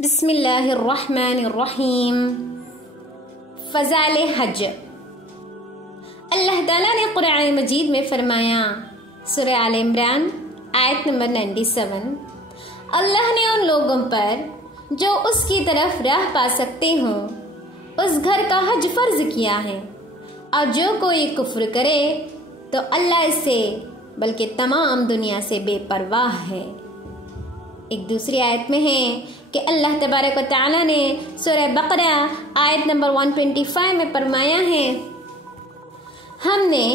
بسم اللہ الرحمن الرحیم۔ فضائل حج۔ اللہ تعالیٰ نے قرآن مجید میں فرمایا، سورہ آل عمران آیت نمبر 97، اللہ نے ان لوگوں پر جو اس کی طرف راہ پا سکتے ہوں اس گھر کا حج فرض کیا ہے، اور جو کوئی کفر کرے تو اللہ اس سے بلکہ تمام دنیا سے بے پرواہ ہے۔ ایک دوسری آیت میں ہے کہ اللہ تبارک و تعالیٰ نے سورہ بقرہ آیت نمبر 125 میں فرمایا ہے، ہم نے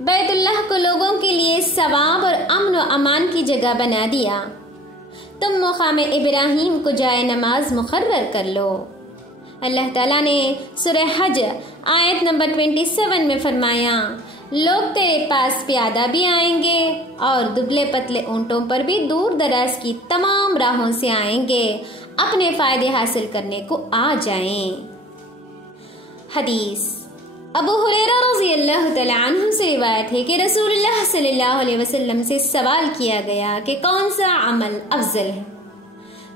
بیت اللہ کو لوگوں کے لیے ثواب اور امن و امان کی جگہ بنا دیا، تم مقام ابراہیم کو جائے نماز مقرر کر لو۔ اللہ تعالیٰ نے سورہ حج آیت نمبر 27 میں فرمایا، لوگ تیرے پاس پیادہ بھی آئیں گے اور دبلے پتلے اونٹوں پر بھی دور دراز کی تمام راہوں سے آئیں گے، اپنے فائدے حاصل کرنے کو آ جائیں۔ حدیث ابو ہریرہ رضی اللہ تعالیٰ عنہ سے روایت ہے کہ رسول اللہ صلی اللہ علیہ وسلم سے سوال کیا گیا کہ کون سا عمل افضل ہے،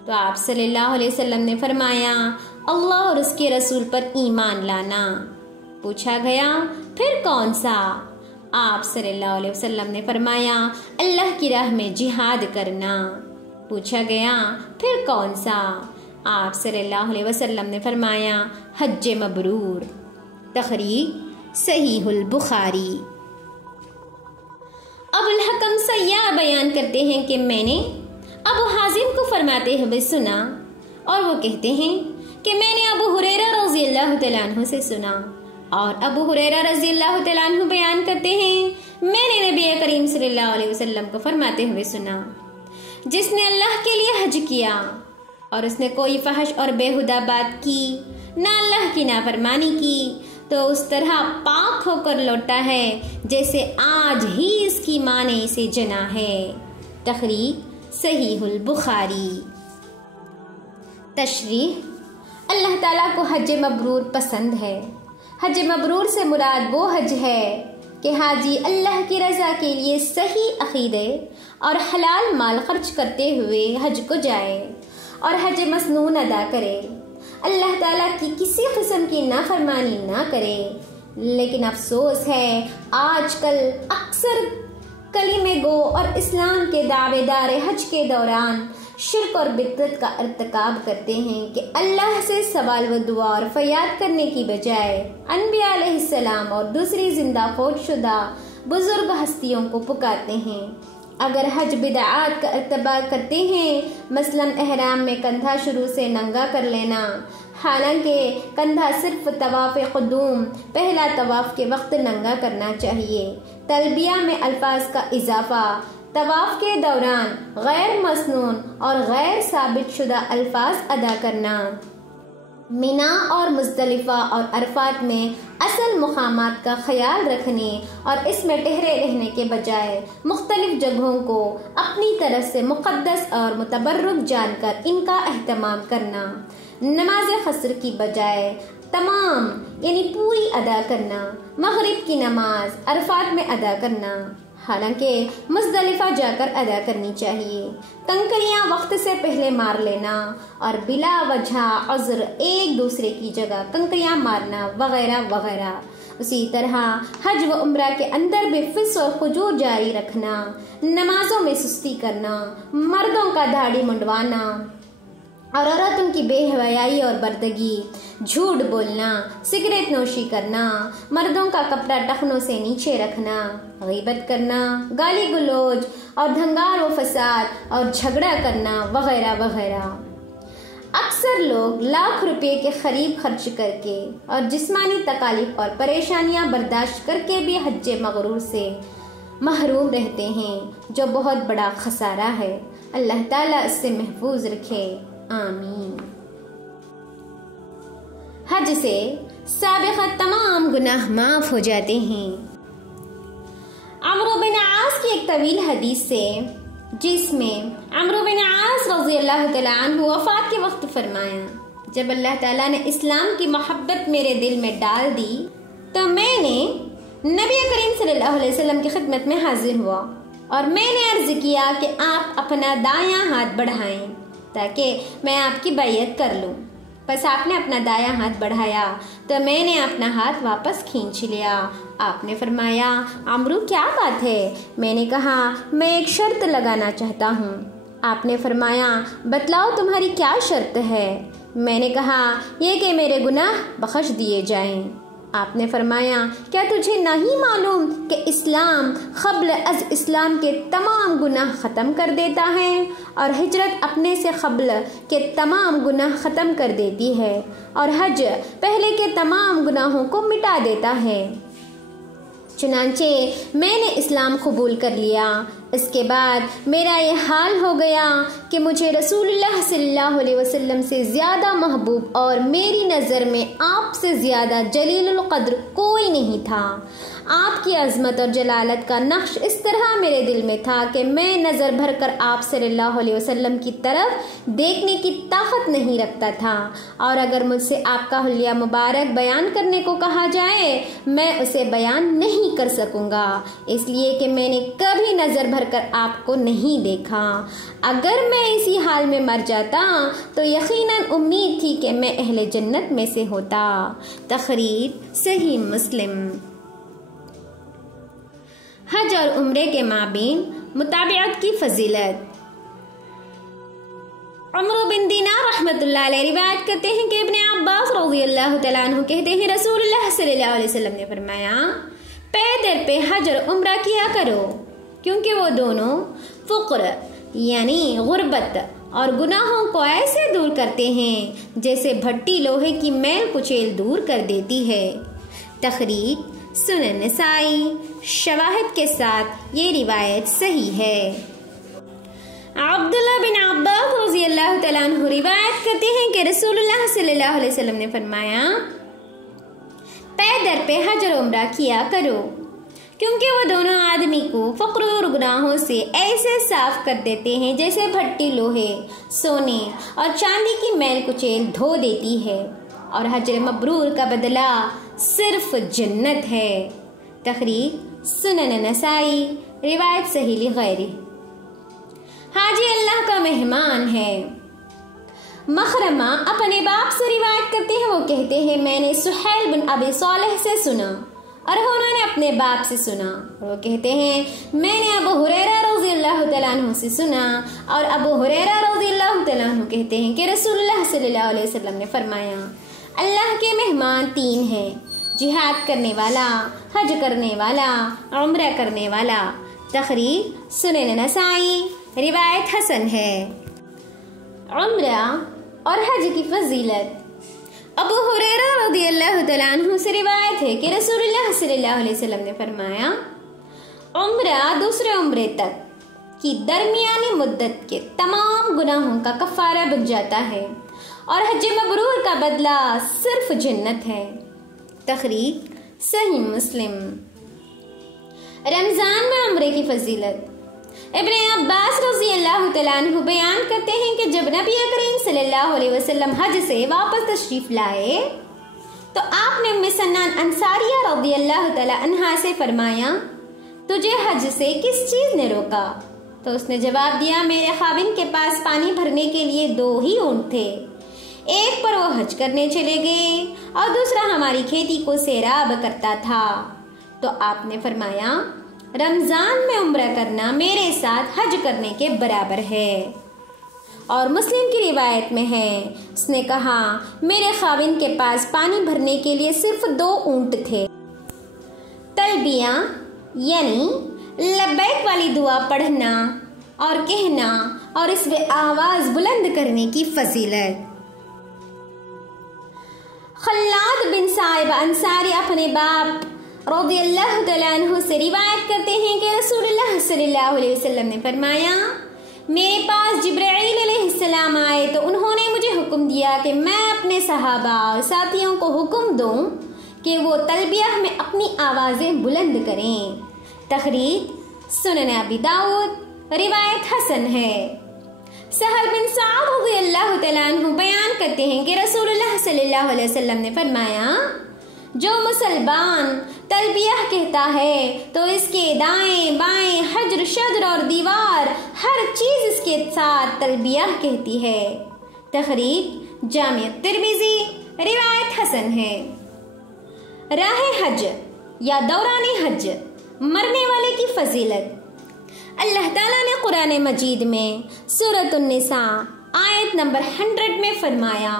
تو آپ صلی اللہ علیہ وسلم نے فرمایا، اللہ اور اس کے رسول پر ایمان لانا۔ پوچھا گیا پھر کون سا؟ آپ صلی اللہ علیہ وسلم نے فرمایا، اللہ کی راہ میں جہاد کرنا۔ پوچھا گیا پھر کون سا؟ آپ صلی اللہ علیہ وسلم نے فرمایا، حج مبرور۔ تخریج صحیح البخاری۔ ابو الحکم سیاح بیان کرتے ہیں کہ میں نے ابو حازم کو فرماتے ہوئے سنا، اور وہ کہتے ہیں کہ میں نے ابو ہریرہ رضی اللہ تعالیٰ عنہ سے سنا، اور ابو ہریرہ رضی اللہ تعالیٰ عنہ بیان کرتے ہیں، میں نے نبی کریم صلی اللہ علیہ وسلم کو فرماتے ہوئے سنا، جس نے اللہ کے لیے حج کیا اور اس نے کوئی فحش اور بیہودہ بات کی، نہ اللہ کی نافرمانی کی، تو اس طرح پاک ہو کر لوٹا ہے جیسے آج ہی اس کی ماں نے اسے جنا ہے۔ تخریج صحیح البخاری۔ تشریح، اللہ تعالیٰ کو حج مبرور پسند ہے۔ حج مبرور سے مراد وہ حج ہے کہ حاجی اللہ کی رضا کے لیے صحیح عقیدے اور حلال مال خرچ کرتے ہوئے حج کو جائے اور حج مسنون ادا کرے، اللہ تعالیٰ کی کسی قسم کی نافرمانی نہ کرے۔ لیکن افسوس ہے آج کل اکثر کلمے گو اور اسلام کے دعوے دار حج کے دوران شرک اور بدعت کا ارتکاب کرتے ہیں کہ اللہ سے سوال و دعا اور فریاد کرنے کی بجائے انبیاء علیہ السلام اور دوسری زندہ فوت شدہ بزرگ ہستیوں کو پکارتے ہیں۔ اگر حج بدعات کا ارتکاب کرتے ہیں، مثلا احرام میں کندھا شروع سے ننگا کر لینا، حالانکہ کندھا صرف طواف قدوم پہلا طواف کے وقت ننگا کرنا چاہیے، تلبیہ میں الفاظ کا اضافہ، طواف کے دوران غیر مسنون اور غیر ثابت شدہ الفاظ ادا کرنا، مینا اور مزدلفہ اور عرفات میں اصل مقامات کا خیال رکھنے اور اس میں ٹھہرے رہنے کے بجائے مختلف جگہوں کو اپنی طرف سے مقدس اور متبرک جان کر ان کا اہتمام کرنا، نماز قصر کی بجائے تمام یعنی پوری ادا کرنا، مغرب کی نماز عرفات میں ادا کرنا حالانکہ مزدلفہ جا کر ادا کرنی چاہیے، کنکریاں وقت سے پہلے مار لینا اور بلا وجہ عذر ایک دوسرے کی جگہ کنکریاں مارنا وغیرہ وغیرہ۔ اسی طرح حج و عمرہ کے اندر بھی فسق اور فجور جاری رکھنا، نمازوں میں سستی کرنا، مردوں کا داڑھی منڈوانا اور عورتوں کی بے حیائی اور بردگی، جھوٹ بولنا، سگریٹ نوشی کرنا، مردوں کا کپڑا ٹخنوں سے نیچے رکھنا، غیبت کرنا، گالی گلوچ اور دھنگار و فساد اور جھگڑا کرنا وغیرہ وغیرہ۔ اکثر لوگ لاکھ روپے کے قریب خرچ کر کے اور جسمانی تکالیف اور پریشانیاں برداشت کر کے بھی حج مبرور سے محروم رہتے ہیں، جو بہت بڑا خسارہ ہے۔ اللہ تعالیٰ اس سے محفوظ رکھے، آمین۔ حج سے سابقہ تمام گناہ معاف ہو جاتے ہیں۔ عمرو بن عاص کی ایک طویل حدیث سے، جس میں عمرو بن عاص رضی اللہ تعالیٰ عنہ وفات کے وقت فرمایا، جب اللہ تعالیٰ نے اسلام کی محبت میرے دل میں ڈال دی تو میں نے نبی کریم صلی اللہ علیہ وسلم کی خدمت میں حاضر ہوا اور میں نے عرض کیا کہ آپ اپنا دایاں ہاتھ بڑھائیں۔ تاکہ میں آپ کی بیعت کر لوں۔ بس آپ نے اپنا دایاں ہاتھ بڑھایا تو میں نے اپنا ہاتھ واپس کھینچ لیا۔ آپ نے فرمایا عمرو کیا بات ہے؟ میں نے کہا میں ایک شرط لگانا چاہتا ہوں۔ آپ نے فرمایا بتلاؤ تمہاری کیا شرط ہے؟ میں نے کہا یہ کہ میرے گناہ بخش دیے جائیں۔ آپ نے فرمایا کیا تجھے نہیں معلوم کہ اسلام قبل از اسلام کے تمام گناہ ختم کر دیتا ہے، اور ہجرت اپنے سے قبل کے تمام گناہ ختم کر دیتی ہے، اور حج پہلے کے تمام گناہوں کو مٹا دیتا ہے؟ چنانچہ میں نے اسلام قبول کر لیا۔ اس کے بعد میرا یہ حال ہو گیا کہ مجھے رسول اللہ صلی اللہ علیہ وسلم سے زیادہ محبوب اور میری نظر میں آپ سے زیادہ جلیل القدر کوئی نہیں تھا۔ آپ کی عظمت اور جلالت کا نقش اس طرح میرے دل میں تھا کہ میں نظر بھر کر آپ صلی اللہ علیہ وسلم کی طرف دیکھنے کی طاقت نہیں رکھتا تھا، اور اگر مجھ سے آپ کا حلیہ مبارک بیان کرنے کو کہا جائے میں اسے بیان نہیں کر سکوں گا، اس لیے کہ میں نے کبھی نظر بھر کر آپ کو نہیں دیکھا۔ اگر میں اسی حال میں مر جاتا تو یقیناً امید تھی کہ میں اہل جنت میں سے ہوتا۔ تخریج صحیح مسلم۔ حج اور عمرے کے مابین متابعت کی فضیلت۔ عمرو بن دینار رحمۃ اللہ علیہ روایت کرتے ہیں کہ ابن عباس رضی اللہ تعالیٰ عنہ کہتے ہیں رسول اللہ صلی اللہ علیہ وسلم نے فرمایا پے در پہ حج اور عمرہ کیا کرو، کیونکہ وہ دونوں فقر یعنی غربت اور گناہوں کو ایسے دور کرتے ہیں جیسے بھٹی لوہے کی میل کچیل دور کر دیتی ہے۔ تخریج سنن نسائی، شواہد کے ساتھ یہ روایت صحیح ہے۔ عبداللہ بن عباس رضی اللہ تعالیٰ عنہ روایت کرتے ہیں کہ رسول اللہ صلی اللہ علیہ وسلم نے فرمایا پے در پہ حج اور عمرہ کیا کرو، کیونکہ وہ دونوں آدمی کو فقر اور گناہوں سے ایسے صاف کر دیتے ہیں جیسے بھٹی لوہے، سونے اور چاندی کی میل کچیل دھو دیتی ہے، اور حج مبرور کا بدلہ صرف جنت ہے۔ تخریج سنن نسائی، روایت صحیح غیری۔ حاجی اللہ کا مہمان ہے۔ مخرمہ اپنے باپ سے روایت کرتے ہیں، وہ کہتے ہیں میں نے سہیل بن ابی صالح سے سنا، اور انہوں نے اپنے باپ سے سنا، اور وہ کہتے ہیں میں نے ابو ہریرہ رضی اللہ تعالیٰ عنہ سے سنا، اور ابو ہریرہ رضی اللہ تعالیٰ عنہ کہتے ہیں کہ رسول اللہ صلی اللہ علیہ وسلم نے فرمایا اللہ کے مہمان تین ہیں، جہاد کرنے والا، حج کرنے والا، عمرہ کرنے والا۔ تخریج سنن نسائی، روایت حسن ہے۔ عمرہ اور حج کی فضیلت۔ ابو ہریرہ رضی اللہ تعالیٰ عنہ سے روایت ہے کہ رسول اللہ صلی اللہ علیہ وسلم نے فرمایا عمرہ دوسرے عمرے تک کی درمیانی مدت کے تمام گناہوں کا کفارہ بن جاتا ہے، اور حج مبرور کا بدلہ صرف جنت ہے۔ تخریج صحیح مسلم۔ رمضان میں عمرے کی فضیلت۔ ابن عباس رضی اللہ تعالیٰ عنہ بیان کرتے ہیں کہ جب نبی کریم صلی اللہ علیہ وسلم حج سے واپس تشریف لائے تو آپ نے ام سنان انصاریہ رضی اللہ تعالیٰ عنہا سے فرمایا تجھے حج سے کس چیز نے روکا؟ تو اس نے جواب دیا میرے خاوند کے پاس پانی بھرنے کے لیے 2 ہی اونٹ تھے، ایک پر وہ حج کرنے چلے گئے اور دوسرا ہماری کھیتی کو سیراب کرتا تھا۔ تو آپ نے فرمایا رمضان میں عمرہ کرنا میرے ساتھ حج کرنے کے برابر ہے۔ اور مسلم کی روایت میں ہے اس نے کہا میرے خاوند کے پاس پانی بھرنے کے لیے صرف 2 اونٹ تھے۔ تلبیہ یعنی لبیک والی دعا پڑھنا اور کہنا اور اس میں آواز بلند کرنے کی فضیلت۔ خلاد بن صائب انصاری اپنے باپ رضی اللہ تعالیٰ عنہ سے روایت کرتے ہیں کہ رسول اللہ صلی اللہ علیہ وسلم نے فرمایا میرے پاس جبرائیل علیہ السلام آئے تو انہوں نے مجھے حکم دیا کہ میں اپنے صحابہ اور ساتھیوں کو حکم دوں کہ وہ تلبیہ میں اپنی آوازیں بلند کریں۔ تخریج سنن ابی داؤد، روایت حسن ہے۔ سہل بن سعد رضی اللہ تعالیٰ عنہ بیان کرتے ہیں کہ رسول اللہ صلی اللہ علیہ وسلم نے فرمایا جو مسلمان تلبیہ کہتا ہے تو اس کے دائیں بائیں حجر شجر اور دیوار ہر چیز اس کے ساتھ تلبیہ کہتی ہے۔ تخریج جامع ترمذی، روایت حسن ہے۔ راہ حج یا دوران حج، مرنے والے کی فضیلت۔ اللہ تعالیٰ نے قرآن مجید میں سورۃ النساء آیت نمبر 100 میں فرمایا،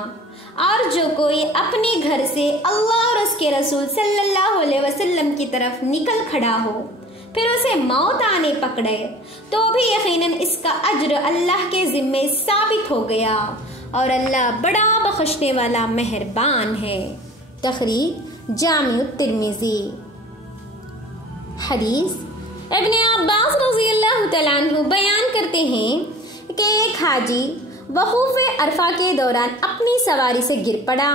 اور جو کوئی اپنے گھر سے اللہ اور اس کے رسول صلی اللہ علیہ وسلم کی طرف نکل کھڑا ہو، پھر اسے موت آنے پکڑے، تو بھی یقیناً اس کا اجر اللہ کے ذمے ثابت ہو گیا، اور اللہ بڑا بخشنے والا مہربان ہے۔ تخریج جامع ترمذی۔ حدیث ابن عباس رضی اللہ تعالیٰ عنہ بیان کرتے ہیں کہ ایک حاجی وقوف عرفہ کے دوران اپنی سواری سے گر پڑا،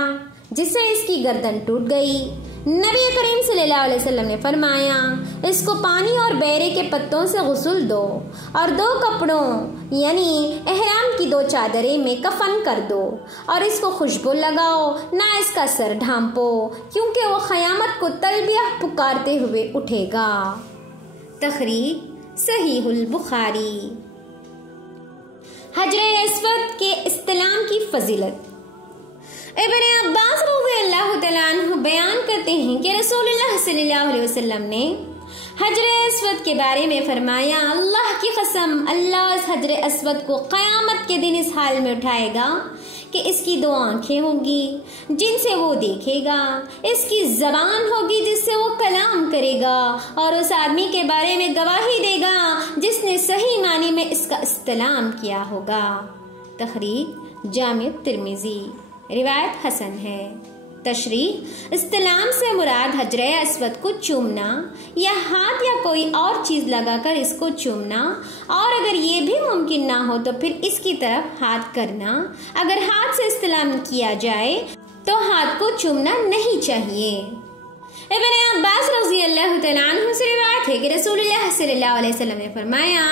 جس سے اس کی گردن ٹوٹ گئی۔ نبی کریم صلی اللہ علیہ وسلم نے فرمایا، اس کو پانی اور بیرے کے پتوں سے غسل دو، اور 2 کپڑوں یعنی احرام کی 2 چادریں میں کفن کر دو، اور اس کو خوشبو لگاؤ، نہ اس کا سر ڈھانپو، کیونکہ وہ قیامت کو تلبیہ پکارتے ہوئے اٹھے گا۔ تخریج صحیح البخاری۔ حجر اسود کے استلام کی فضیلت۔ ابن عباس رضی اللہ تعالیٰ عنہ بیان کرتے ہیں کہ رسول اللہ صلی اللہ علیہ وسلم نے حجر اسود کے بارے میں فرمایا، اللہ کی قسم، اللہ اس حجر اسود کو قیامت کے دن اس حال میں اٹھائے گا کہ اس کی 2 آنکھیں ہوں گی جن سے وہ دیکھے گا، اس کی زبان ہوگی جس سے وہ کلام کرے گا، اور اس آدمی کے بارے میں گواہی دے گا جس نے صحیح معنی میں اس کا استلام کیا ہوگا۔ تخریج جامع ترمذی، روایت حسن ہے۔ تشریح استلام سے مراد حجر اسود کو چومنا یا ہاتھ یا کوئی اور چیز لگا کر اس کو چومنا، اور اگر یہ بھی ممکن نہ ہو تو پھر اس کی طرف ہاتھ کرنا۔ اگر ہاتھ سے استلام کیا جائے تو ہاتھ کو چومنا نہیں چاہیے۔ ابن عباس رضی اللہ تعالیٰ عنہ سے روایت ہے کہ رسول اللہ صلی اللہ علیہ وسلم نے فرمایا،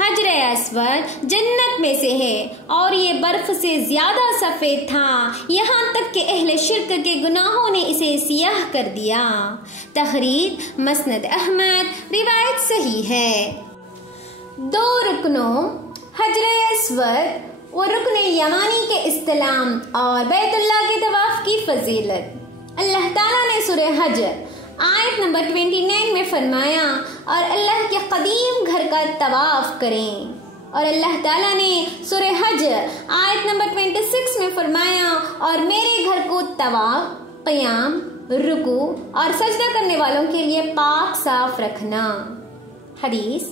حجر اسود جنت میں سے ہے، اور یہ برف سے زیادہ سفید تھا، یہاں تک کہ اہل شرک کے گناہوں نے اسے سیاہ کر دیا۔ تخریج مسند احمد، روایت صحیح ہے۔ 2 رکنوں حجر اسود و رکن یمانی کے استلام اور بیت اللہ کے طواف کی فضیلت۔ اللہ تعالیٰ نے سورہ حج آیت نمبر 29 میں فرمایا، اور اللہ کے قدیم گھر کا طواف کریں، اور اللہ تعالیٰ نے سورہ حج آیت نمبر 26 میں فرمایا، اور میرے گھر کو طواف، قیام، رکوع اور سجدہ کرنے والوں کے لیے پاک صاف رکھنا۔ حدیث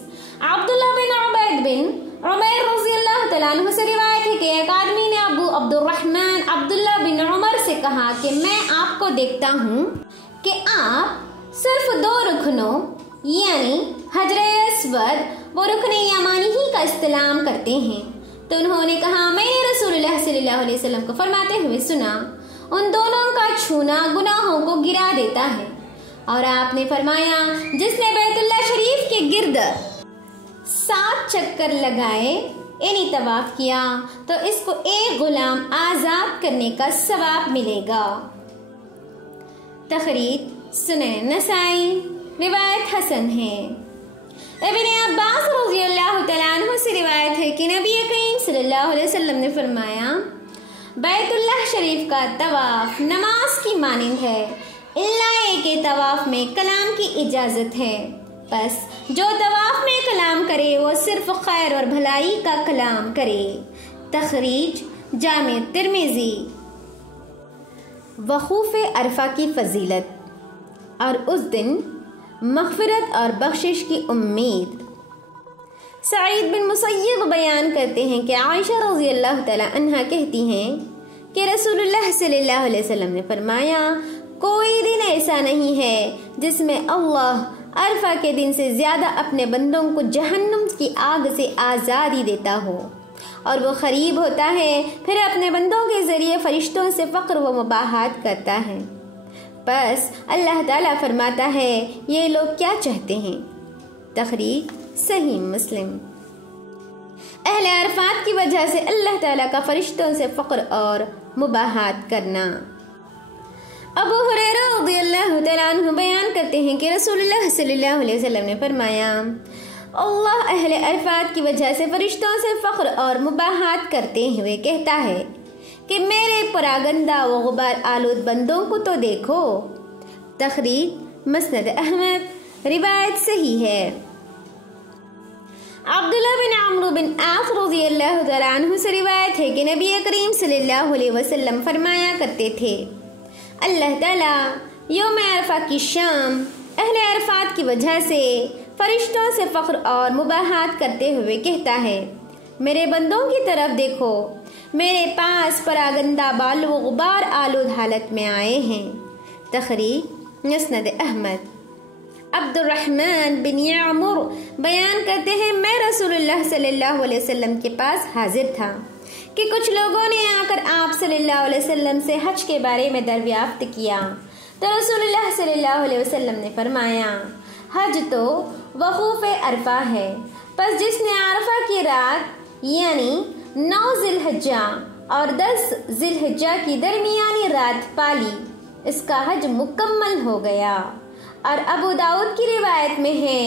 عبداللہ بن عبید بن عمیر رضی اللہ تعالیٰ عنہ سے روایت ہے کہ ایک آدمی نے ابو عبد الرحمن عبداللہ بن عمر سے کہا کہ میں آپ کو دیکھتا ہوں کہ آپ صرف 2 رکنوں یعنی حجر اسود و رکن یمانی ہی کا استلام کرتے ہیں۔ تو انہوں نے کہا، میں نے رسول اللہ صلی اللہ علیہ وسلم کو فرماتے ہوئے سنا، ان دونوں کا چھونا گناہوں کو گرا دیتا ہے۔ اور آپ نے فرمایا، جس نے بیت اللہ شریف کے گرد 7 چکر لگائے یعنی طواف کیا تو اس کو ایک غلام آزاد کرنے کا ثواب ملے گا۔ تخریج سنن نسائی، روایت حسن ہے۔ ابن عباس رضی اللہ تعالیٰ عنہ سے روایت ہے کہ نبی کریم صلی اللہ علیہ وسلم نے فرمایا، بیت اللہ شریف کا طواف نماز کی مانند ہے، الا کہ طواف میں کلام کی اجازت ہے، بس جو طواف میں کلام کرے وہ صرف خیر اور بھلائی کا کلام کرے۔ تخریج جامع ترمذی۔ وقوف عرفہ کی فضیلت اور اس دن مغفرت اور بخشش کی امید۔ سعید بن مسیب بیان کرتے ہیں کہ عائشہ رضی اللہ تعالی عنہا کہتی ہیں کہ رسول اللہ صلی اللہ علیہ وسلم نے فرمایا، کوئی دن ایسا نہیں ہے جس میں اللہ عرفہ کے دن سے زیادہ اپنے بندوں کو جہنم کی آگ سے آزادی دیتا ہو، اور وہ قریب ہوتا ہے، پھر اپنے بندوں کے ذریعے فرشتوں سے فقر و مباحات کرتا ہے۔ بس اللہ تعالیٰ فرماتا ہے، یہ لوگ کیا چاہتے ہیں؟ تخریج صحیح مسلم۔ اہل عرفات کی وجہ سے اللہ تعالیٰ کا فرشتوں سے فقر اور مباحات کرنا۔ ابو ہریرہ رضی اللہ تعالیٰ عنہ بیان کرتے ہیں کہ رسول اللہ صلی اللہ علیہ وسلم نے فرمایا اللہ اہل عرفات کی وجہ سے فرشتوں سے فخر اور مباحات کرتے ہوئے کہتا ہے کہ میرے پراگندہ و غبار آلود بندوں کو تو دیکھو۔ تخریج مسند احمد، روایت صحیح ہے۔ عبداللہ بن عمرو بن عاص رضی اللہ تعالیٰ عنہ سے روایت ہے کہ نبی کریم صلی اللہ علیہ وسلم فرمایا کرتے تھے اللہ تعالیٰ یوم عرفہ کی شام اہل عرفات کی وجہ سے فرشتوں سے فخر اور مباحات کرتے ہوئے کہتا ہے میرے بندوں کی طرف دیکھو، میرے پاس پراگندہ بال و غبار آلود حالت میں آئے ہیں۔ تخریج مسند احمد۔ عبد الرحمن بن یعمر بیان کرتے ہیں میں رسول اللہ صلی اللہ علیہ وسلم کے پاس حاضر تھا کہ کچھ لوگوں نے آ کر آپ صلی اللہ علیہ وسلم سے حج کے بارے میں دریافت کیا تو رسول اللہ صلی اللہ علیہ وسلم نے فرمایا حج تو وقوف عرفہ ہے، پس جس نے عرفہ کی رات یعنی 9 ذی الحجہ اور 10 ذی الحجہ کی درمیانی رات پالی اس کا حج مکمل ہو گیا۔ اور ابو داؤد کی روایت میں ہے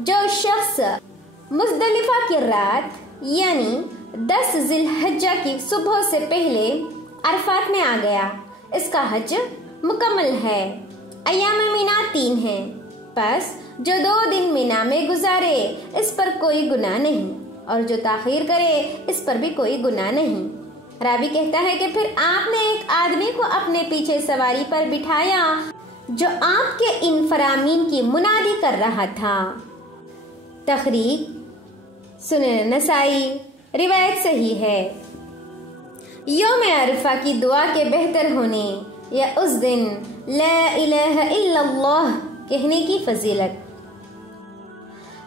جو شخص مزدلفہ کی رات یعنی 10 ذی الحجہ کی صبح سے پہلے عرفات میں آ گیا اس کا حج مکمل ہے۔ ایام مینا 3 ہیں، پس جو 2 دن مینا میں گزارے اس پر کوئی گناہ نہیں اور جو تاخیر کرے اس پر بھی کوئی گناہ نہیں۔ راوی کہتا ہے کہ پھر آپ نے ایک آدمی کو اپنے پیچھے سواری پر بٹھایا جو آپ کے ان فرامین کی منادی کر رہا تھا۔ تخریج سنن نسائی، روایت صحیح ہے۔ یوم عرفہ کی دعا کے بہتر ہونے یا اس دن لا الہ الا اللہ کہنے کی فضیلت۔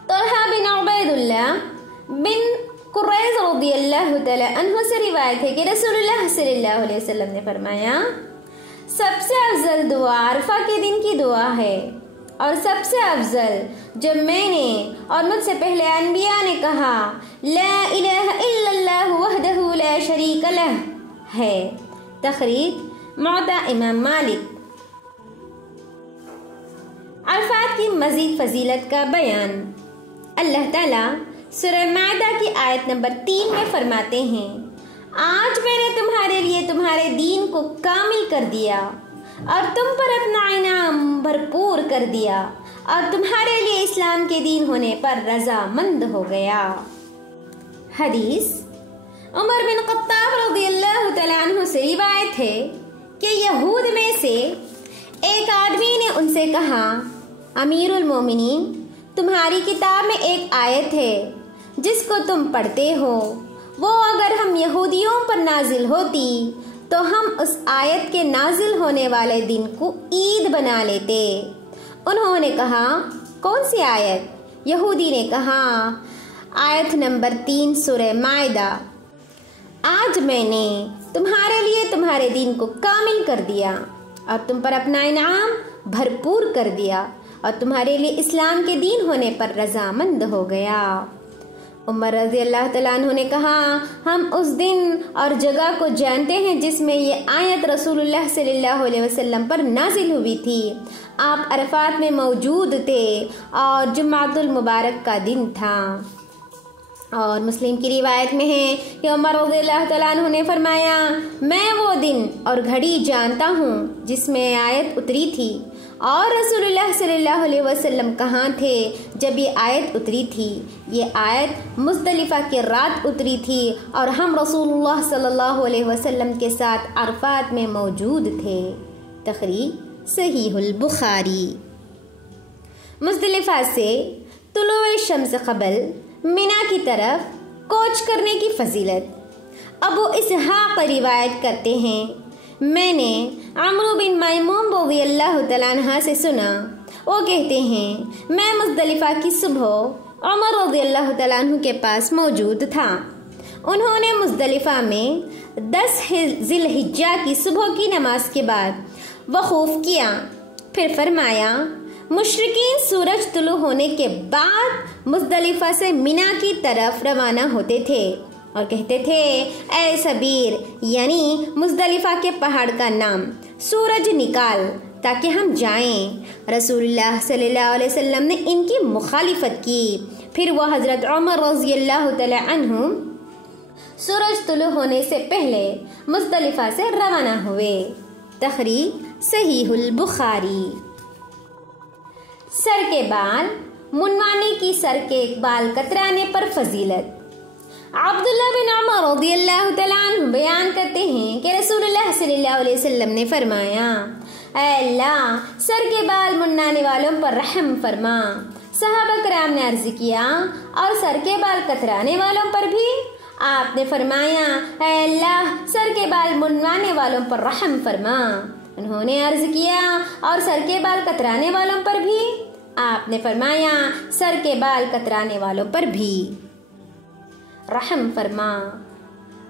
طلحہ بن عبید اللہ بن قریظ رضی اللہ تعالی عنہ سے روایت ہے کہ رسول اللہ صلی اللہ علیہ وسلم نے فرمایا سب سے افضل دعا عرفہ کے دن کی دعا ہے اور سب سے افضل جب میں نے اور مجھ سے پہلے انبیاء نے کہا لا الہ الا اللہ وحدہ لا شریک لہ ہے۔ تخریج موطا امام مالک۔ عرفات کی مزید فضیلت کا بیان۔ اللہ تعالیٰ سورہ مائدہ کی آیت نمبر 3 میں فرماتے ہیں آج میں نے تمہارے لیے تمہارے دین کو کامل کر دیا اور تم پر اپنا انعام بھرپور کر دیا اور تمہارے لیے اسلام کے دین ہونے پر رضامند ہو گیا۔ حدیث عمر بن خطاب رضی اللہ تعالیٰ عنہ سے روایت ہے کہ یہود میں سے ایک آدمی نے ان سے کہا امیر المومنین تمہاری کتاب میں ایک آیت ہے جس کو تم پڑھتے ہو، وہ اگر ہم یہودیوں پر نازل ہوتی تو ہم اس آیت کے نازل ہونے والے دن کو عید بنا لیتے۔ انہوں نے کہا کون سی آیت؟ یہودی نے کہا آیت نمبر 3 سورہ مائدہ، آج میں نے تمہارے لیے تمہارے دین کو کامل کر دیا اور تم پر اپنا انعام بھرپور کر دیا اور تمہارے لیے اسلام کے دین ہونے پر رضامند ہو گیا۔ عمر رضی اللہ تعالیٰ عنہ نے کہا ہم اس دن اور جگہ کو جانتے ہیں جس میں یہ آیت رسول اللہ صلی اللہ علیہ وسلم پر نازل ہوئی تھی۔ آپ عرفات میں موجود تھے اور جمعۃ المبارک کا دن تھا۔ اور مسلم کی روایت میں ہے کہ عمر رضی اللہ تعالیٰ عنہ نے فرمایا میں وہ دن اور گھڑی جانتا ہوں جس میں آیت اتری تھی اور رسول اللہ صلی اللہ علیہ وسلم کہاں تھے جب یہ آیت اتری تھی۔ یہ آیت مزدلفہ کی رات اتری تھی اور ہم رسول اللہ صلی اللہ علیہ وسلم کے ساتھ عرفات میں موجود تھے۔ تخریج صحیح البخاری۔ مزدلفہ سے طلوع شمس قبل مینا کی طرف کوچ کرنے کی فضیلت۔ ابو اسحاق روایت کرتے ہیں میں نے عمرو بن میمون رضی اللہ تعالیٰ عنہ سے سنا، وہ کہتے ہیں میں مزدلفہ کی صبح عمر رضی اللہ تعالیٰ عنہ کے پاس موجود تھا۔ انہوں نے مزدلفہ میں 10 ذی الحجہ کی صبح کی نماز کے بعد وقوف کیا، پھر فرمایا مشرکین سورج طلوع ہونے کے بعد مزدلفہ سے مینا کی طرف روانہ ہوتے تھے اور کہتے تھے اے سبیر یعنی مزدلفہ کے پہاڑ کا نام، سورج نکال تاکہ ہم جائیں۔ رسول اللہ صلی اللہ علیہ وسلم نے ان کی مخالفت کی۔ پھر وہ حضرت عمر رضی اللہ تعالی عنہ سورج طلوع ہونے سے پہلے مزدلفہ سے روانہ ہوئے۔ تخریج صحیح البخاری۔ سر کے بال منوانے کی سر کے بال کترانے پر فضیلت۔ عبداللہ بن عمر رضی اللہ تعالیٰ عنہ بیان کرتے ہیں کہ رسول اللہ صلی اللہ علیہ وسلم نے فرمایا اے اللہ سر کے بال منڈانے والوں پر رحم فرما۔ صحابہ کرام نے عرض کیا اور سر کے بال کترانے والوں پر بھی؟ آپ نے فرمایا اے اللہ سر کے بال منڈوانے والوں پر رحم فرما۔ انہوں نے عرض کیا اور سر کے بال کترانے والوں پر بھی؟ آپ نے فرمایا سر کے بال کترانے والوں پر بھی رحم فرما۔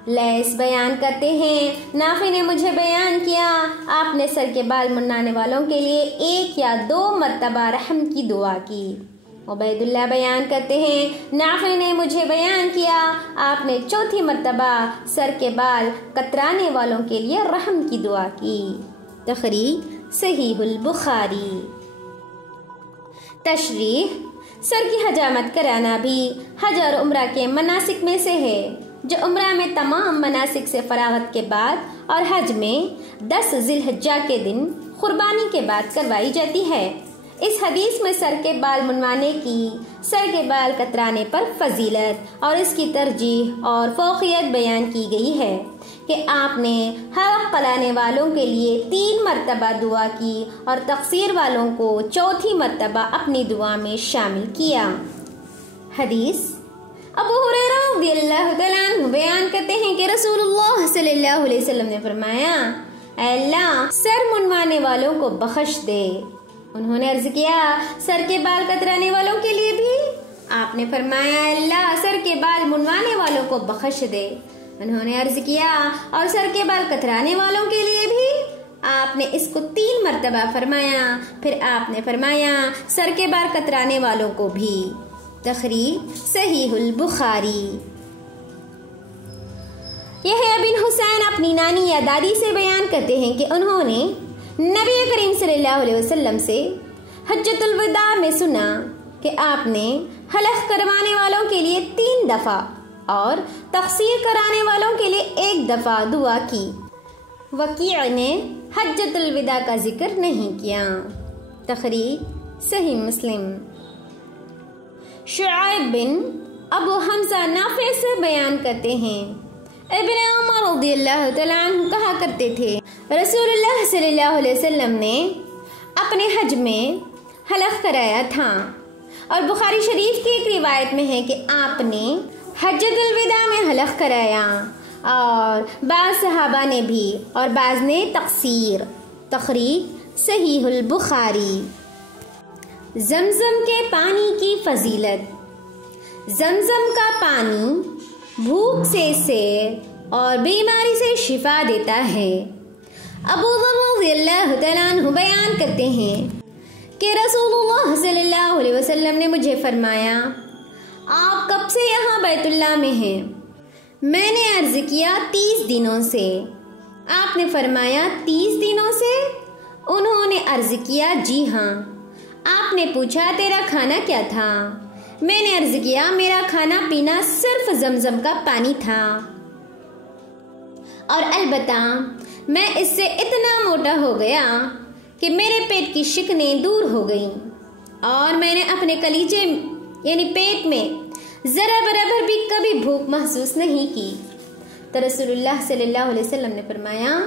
لیس بیان کرتے ہیں نافع نے مجھے بیان کیا آپ نے سر کے بال منڈانے والوں کے لیے 1 یا 2 مرتبہ رحم کی دعا کی۔ عبید اللہ بیان کرتے ہیں نافع نے مجھے بیان کیا آپ نے 4تھی مرتبہ سر کے بال کترانے والوں کے لیے رحم کی دعا کی۔ تخریج صحیح البخاری۔ تشریح سر کی حجامت کرانا بھی حج اور عمرہ کے مناسک میں سے ہے جو عمرہ میں تمام مناسک سے فراغت کے بعد اور حج میں 10 ذی الحجہ کے دن قربانی کے بعد کروائی جاتی ہے۔ اس حدیث میں سر کے بال منوانے کی سر کے بال کترانے پر فضیلت اور اس کی ترجیح اور فوقیت بیان کی گئی ہے کہ آپ نے حلق قلانے والوں کے لیے 3 مرتبہ دعا کی اور تقصیر والوں کو 4تھی مرتبہ اپنی دعا میں شامل کیا۔ حدیث ابو ہریرہ رضی اللہ تعالیٰ عنہ بیان کرتے ہیں کہ رسول اللہ صلی اللہ علیہ وسلم نے فرمایا اے اللہ سر منوانے والوں کو بخش دے۔ انہوں نے عرض کیا سر کے بال کترانے والوں کے لیے بھی؟ آپ نے فرمایا اے اللہ سر کے بال منوانے والوں کو بخش دے۔ انہوں نے عرض کیا اور سر کے بال کترانے والوں کے لیے بھی؟ آپ نے اس کو 3 مرتبہ فرمایا۔ پھر آپ نے فرمایا سر کے بال کترانے والوں کو بھی۔ تخریج صحیح البخاری۔ یحییٰ بن حسین اپنی نانی یا دادی سے بیان کرتے ہیں کہ انہوں نے نبی کریم صلی اللہ علیہ وسلم سے حجۃ الوداع میں سنا کہ آپ نے حلق کروانے والوں کے لیے 3 دفعہ اور تقصیر کرانے والوں کے لیے 1 دفعہ دعا کی۔ وکیع نے حجۃ الوداع کا ذکر نہیں کیا۔ تخریج صحیح مسلم۔ شعیب بن ابو حمزہ نافع سے بیان کرتے ہیں ابن عمر رضی اللہ تعالیٰ عنہ کہا کرتے تھے رسول اللہ صلی اللہ علیہ وسلم نے اپنے حج میں حلق کرایا تھا، اور بخاری شریف کی ایک روایت میں ہے کہ آپ نے حجۃ الوداع میں حلق کرایا اور بعض صحابہ نے بھی اور بعض نے تقصیر۔ تخریج صحیح البخاری۔ زمزم کے پانی کی فضیلت۔ زمزم کا پانی بھوک سے سیر اور بیماری سے شفا دیتا ہے۔ ابو ذر رضی اللہ تعالیٰ عنہ بیان کرتے ہیں کہ رسول اللہ صلی اللہ علیہ وسلم نے مجھے فرمایا آپ کب سے یہاں بیت اللہ میں ہیں؟ میں نے عرض کیا 30 دنوں سے۔ آپ نے فرمایا 30 دنوں سے؟ انہوں نے عرض کیا جی ہاں۔ آپ نے پوچھا تیرا کھانا کیا تھا؟ میں نے عرض کیا میرا کھانا پینا صرف زمزم کا پانی تھا، اور البتہ میں اس سے اتنا موٹا ہو گیا کہ میرے پیٹ کی شکنیں دور ہو گئیں، اور میں نے اپنے کلیجے یعنی پیٹ میں ذرا برابر بھی کبھی بھوک محسوس نہیں کی۔ تو رسول اللہ صلی اللہ علیہ وسلم نے فرمایا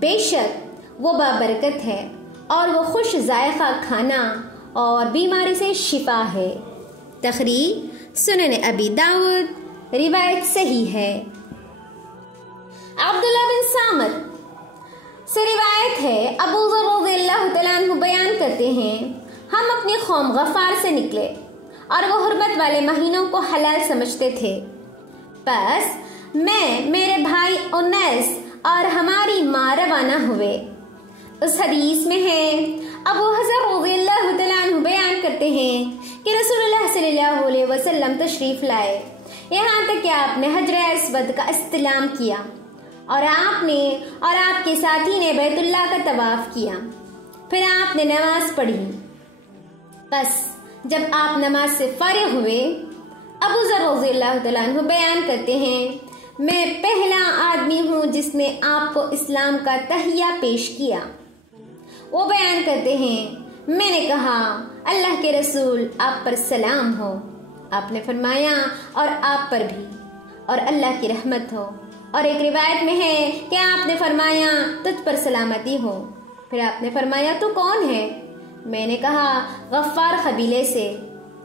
بے شک وہ بابرکت ہے اور وہ خوش ذائقہ کھانا اور بیماری سے شفا ہے۔ تخریج سنن ابی داؤد، روایت صحیح ہے۔ عبداللہ بن سامت سے روایت ہے ابو ذر رضی اللہ تعالیٰ عنہ بیان کرتے ہیں ہم اپنی قوم غفار سے نکلے اور وہ حرمت والے مہینوں کو حلال سمجھتے تھے، بس میں میرے بھائی انیس اور ہماری ماں روانہ ہوئے۔ اس حدیث میں ہے ابو حذر رضی اللہ تعالیٰ عنہ بیان کرتے ہیں کہ رسول اللہ صلی اللہ علیہ وسلم تشریف لائے۔ یہاں تک کہ آپ نے حجر اسود کا استلام کیا اور آپ نے اور آپ کے ساتھی نے بیت اللہ کا طواف کیا. پھر آپ نے نماز پڑھی. بس جب آپ نماز سے فارغ ہوئے، ابو ذر رضی اللہ تعالیٰ عنہ بیان کرتے ہیں، میں پہلا آدمی ہوں جس نے آپ کو اسلام کا تحیہ پیش کیا. وہ بیان کرتے ہیں، میں نے کہا اللہ کے رسول آپ پر سلام ہو. آپ نے فرمایا اور آپ پر بھی، اور اللہ کی رحمت ہو. اور ایک روایت میں ہے کہ آپ نے فرمایا تجھ پر سلامتی ہو. پھر آپ نے فرمایا تو کون ہے؟ میں نے کہا غفار قبیلے سے.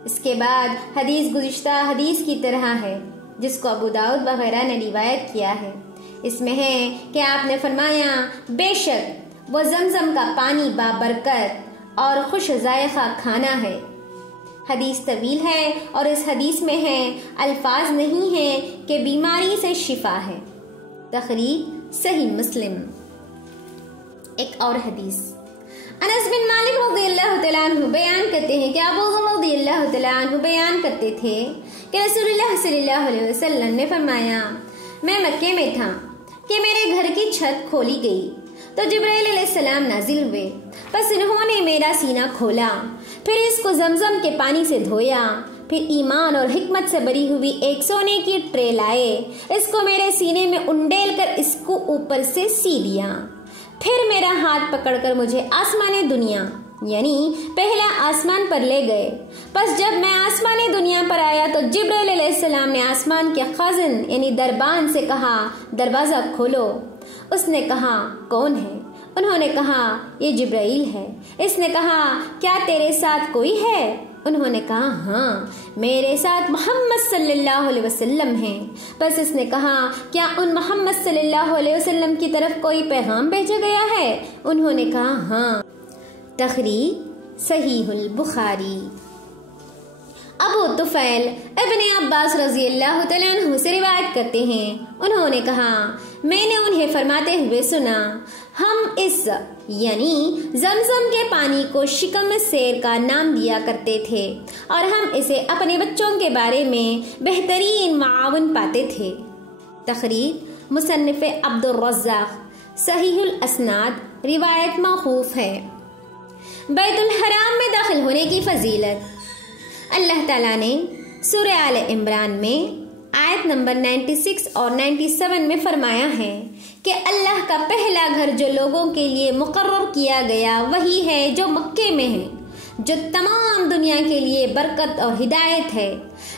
اس کے بعد حدیث گزشتہ حدیث کی طرح ہے جس کو ابو داؤد وغیرہ نے روایت کیا ہے. اس میں ہے کہ آپ نے فرمایا بے شک وہ زمزم کا پانی بابرکت اور خوش ذائقہ کھانا ہے. حدیث طویل ہے اور اس حدیث میں ہے الفاظ نہیں ہیں کہ بیماری سے شفا ہے. تخریج صحیح مسلم. ایک اور حدیث انس بن مالک رضی اللہ تعالیٰ عنہ بیان کرتے ہیں کہ ابو ذر رضی اللہ تعالیٰ عنہ بیان کرتے تھے کہ رسول اللہ صلی اللہ علیہ وسلم نے فرمایا میں مکے میں تھا کہ میرے گھر کی چھت کھولی گئی تو جبرائیل علیہ السلام نازل ہوئے. پس انہوں نے میرا سینہ کھولا، پھر اس کو زمزم کے پانی سے دھویا، پھر ایمان اور حکمت سے بری ہوئی ایک سونے کی ٹرے لائے، اس کو میرے سینے میں انڈیل کر اس کو اوپر سے سی دیا. پھر میرا ہاتھ پکڑ کر مجھے آسمان دنیا یعنی پہلا آسمان پر لے گئے. پس جب میں آسمان دنیا پر آیا تو جبرائیل علیہ السلام نے آسمان کے خازن یعنی دربان سے کہا دروازہ کھولو. اس نے کہا کون ہے؟ انہوں نے کہا یہ جبرائیل ہے. اس نے کہا کیا تیرے ساتھ کوئی ہے؟ انہوں نے کہا ہاں میرے ساتھ محمد صلی اللہ علیہ وسلم ہیں. بس اس نے کہا کیا ان محمد صلی اللہ علیہ وسلم کی طرف کوئی پیغام بھیجا گیا ہے؟ انہوں نے کہا ہاں. تخریج صحیح البخاری. ابو طفیل ابن عباس رضی اللہ تعالیٰ عنہ سے روایت کرتے ہیں، انہوں نے کہا میں نے انہیں فرماتے ہوئے سنا ہم اس یعنی زمزم کے پانی کو شکم سیر کا نام دیا کرتے تھے اور ہم اسے اپنے بچوں کے بارے میں بہترین معاون پاتے تھے. تخریج مصنف عبد الرزاق. صحیح الاسناد روایت موقوف ہے. بیت الحرام میں داخل ہونے کی فضیلت. اللہ تعالیٰ نے سورہ آل عمران میں آیت نمبر 96 اور 97 میں فرمایا ہے کہ اللہ کا پہلا گھر جو لوگوں کے لیے مقرر کیا گیا وہی ہے جو مکے میں ہے، جو تمام دنیا کے لیے برکت اور ہدایت ہے،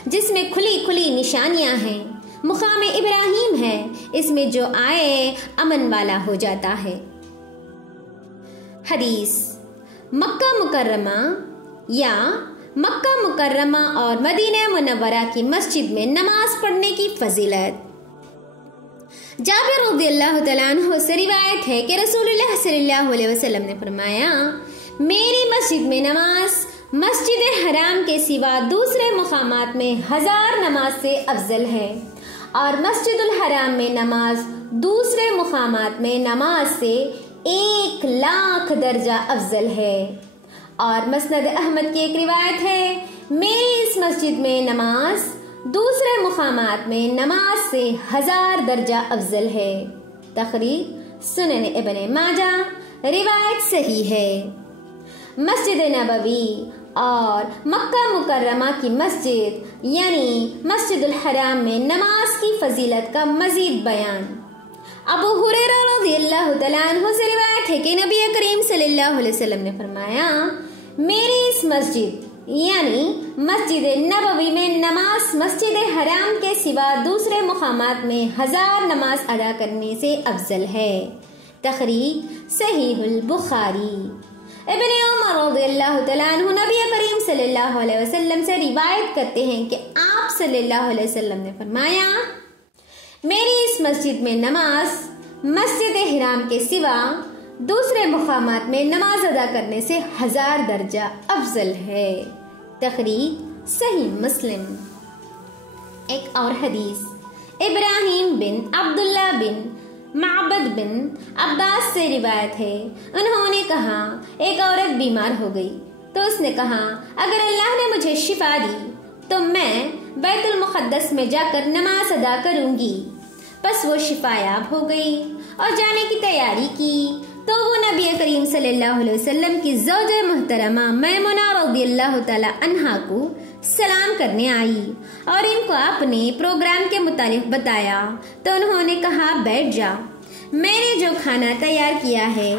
جس میں کھلی کھلی نشانیاں ہیں. مقام ابراہیم ہے، اس میں جو آئے امن والا ہو جاتا ہے. حدیث مکہ مکرمہ یا مکہ مکرمہ اور مدینہ منورہ کی مسجد میں نماز پڑھنے کی فضیلت. جابر رضی اللہ تعالیٰ عنہ سے روایت ہے کہ رسول اللہ صلی اللہ علیہ وسلم نے فرمایا میری مسجد میں نماز مسجد حرام کے سوا دوسرے مقامات میں 1000 نماز سے افضل ہے، اور مسجد الحرام میں نماز دوسرے مقامات میں نماز سے 1,00,000 درجہ افضل ہے. اور مسند احمد کی ایک روایت ہے میری اس مسجد میں نماز دوسرے مقامات میں نماز سے 1000 درجہ افضل ہے. تخریج سنن ابن ماجہ. روایت صحیح ہے. مسجد نبوی اور مکہ مکرمہ کی مسجد یعنی مسجد الحرام میں نماز کی فضیلت کا مزید بیان. ابو ہریرہ رضی اللہ تعالیٰ عنہ سے روایت ہے کہ نبی کریم صلی اللہ علیہ وسلم نے فرمایا میری اس مسجد یعنی مسجد نبوی میں نماز مسجد حرام کے سوا دوسرے مقامات میں 1000 نماز ادا کرنے سے افضل ہے. تخریج صحیح البخاری. ابن عمر رضی اللہ تعالیٰ عنہ نبی کریم صلی اللہ علیہ وسلم سے روایت کرتے ہیں کہ آپ صلی اللہ علیہ وسلم نے فرمایا میری اس مسجد میں نماز مسجد حرام کے سوا دوسرے مقامات میں نماز ادا کرنے سے 1000 درجہ افضل ہے. تخریج صحیح مسلم. ایک اور حدیث ابراہیم بن عبداللہ بن معبد بن عباس سے روایت ہے، انہوں نے کہا ایک عورت بیمار ہو گئی تو اس نے کہا اگر اللہ نے مجھے شفا دی تو میں بیت المقدس میں جا کر نماز ادا کروں گی۔ پس وہ شفایاب ہو گئی اور جانے کی تیاری کی تو وہ نبی کریم صلی اللہ علیہ وسلم کی زوجہ محترمہ میمونہ رضی اللہ تعالی عنہا کو سلام کرنے آئی اور ان کو اپنے پروگرام کے متعلق بتایا تو انہوں نے کہا بیٹھ جا، میں نے جو کھانا تیار کیا ہے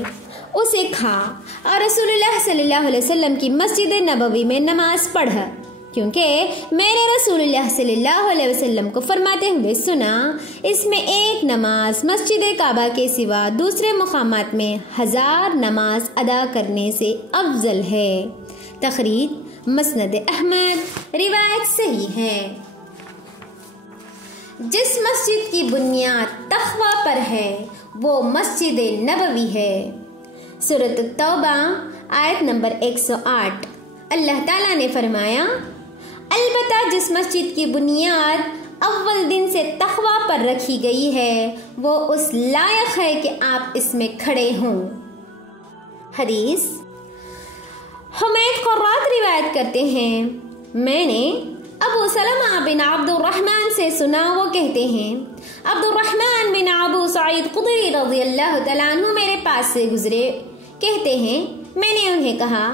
اسے کھا اور رسول اللہ صلی اللہ علیہ وسلم کی مسجد نبوی میں نماز پڑھ، کیونکہ میں نے رسول اللہ صلی اللہ علیہ وسلم کو فرماتے ہوئے سنا اس میں ایک نماز مسجد کعبہ کے سوا دوسرے مقامات میں 1000 نماز ادا کرنے سے افضل ہے۔ تخریج مسند احمد، روایت صحیح ہے۔ جس مسجد کی بنیاد تقوی پر ہے وہ مسجد نبوی ہے۔ سورۃ التوبہ آیت نمبر 108۔ اللہ تعالیٰ نے فرمایا البتہ جس مسجد کی بنیاد اول دن سے تقوی پر رکھی گئی ہے وہ اس لائق ہے کہ آپ اس میں کھڑے ہوں۔ حدیث حمید قرات روایت کرتے ہیں میں نے ابو سلمہ بن عبد الرحمن سے سنا، وہ کہتے ہیں عبد الرحمن بن ابو سعید خدری رضی اللہ تعالیٰ عنہ میرے پاس سے گزرے، کہتے ہیں میں نے انہیں کہا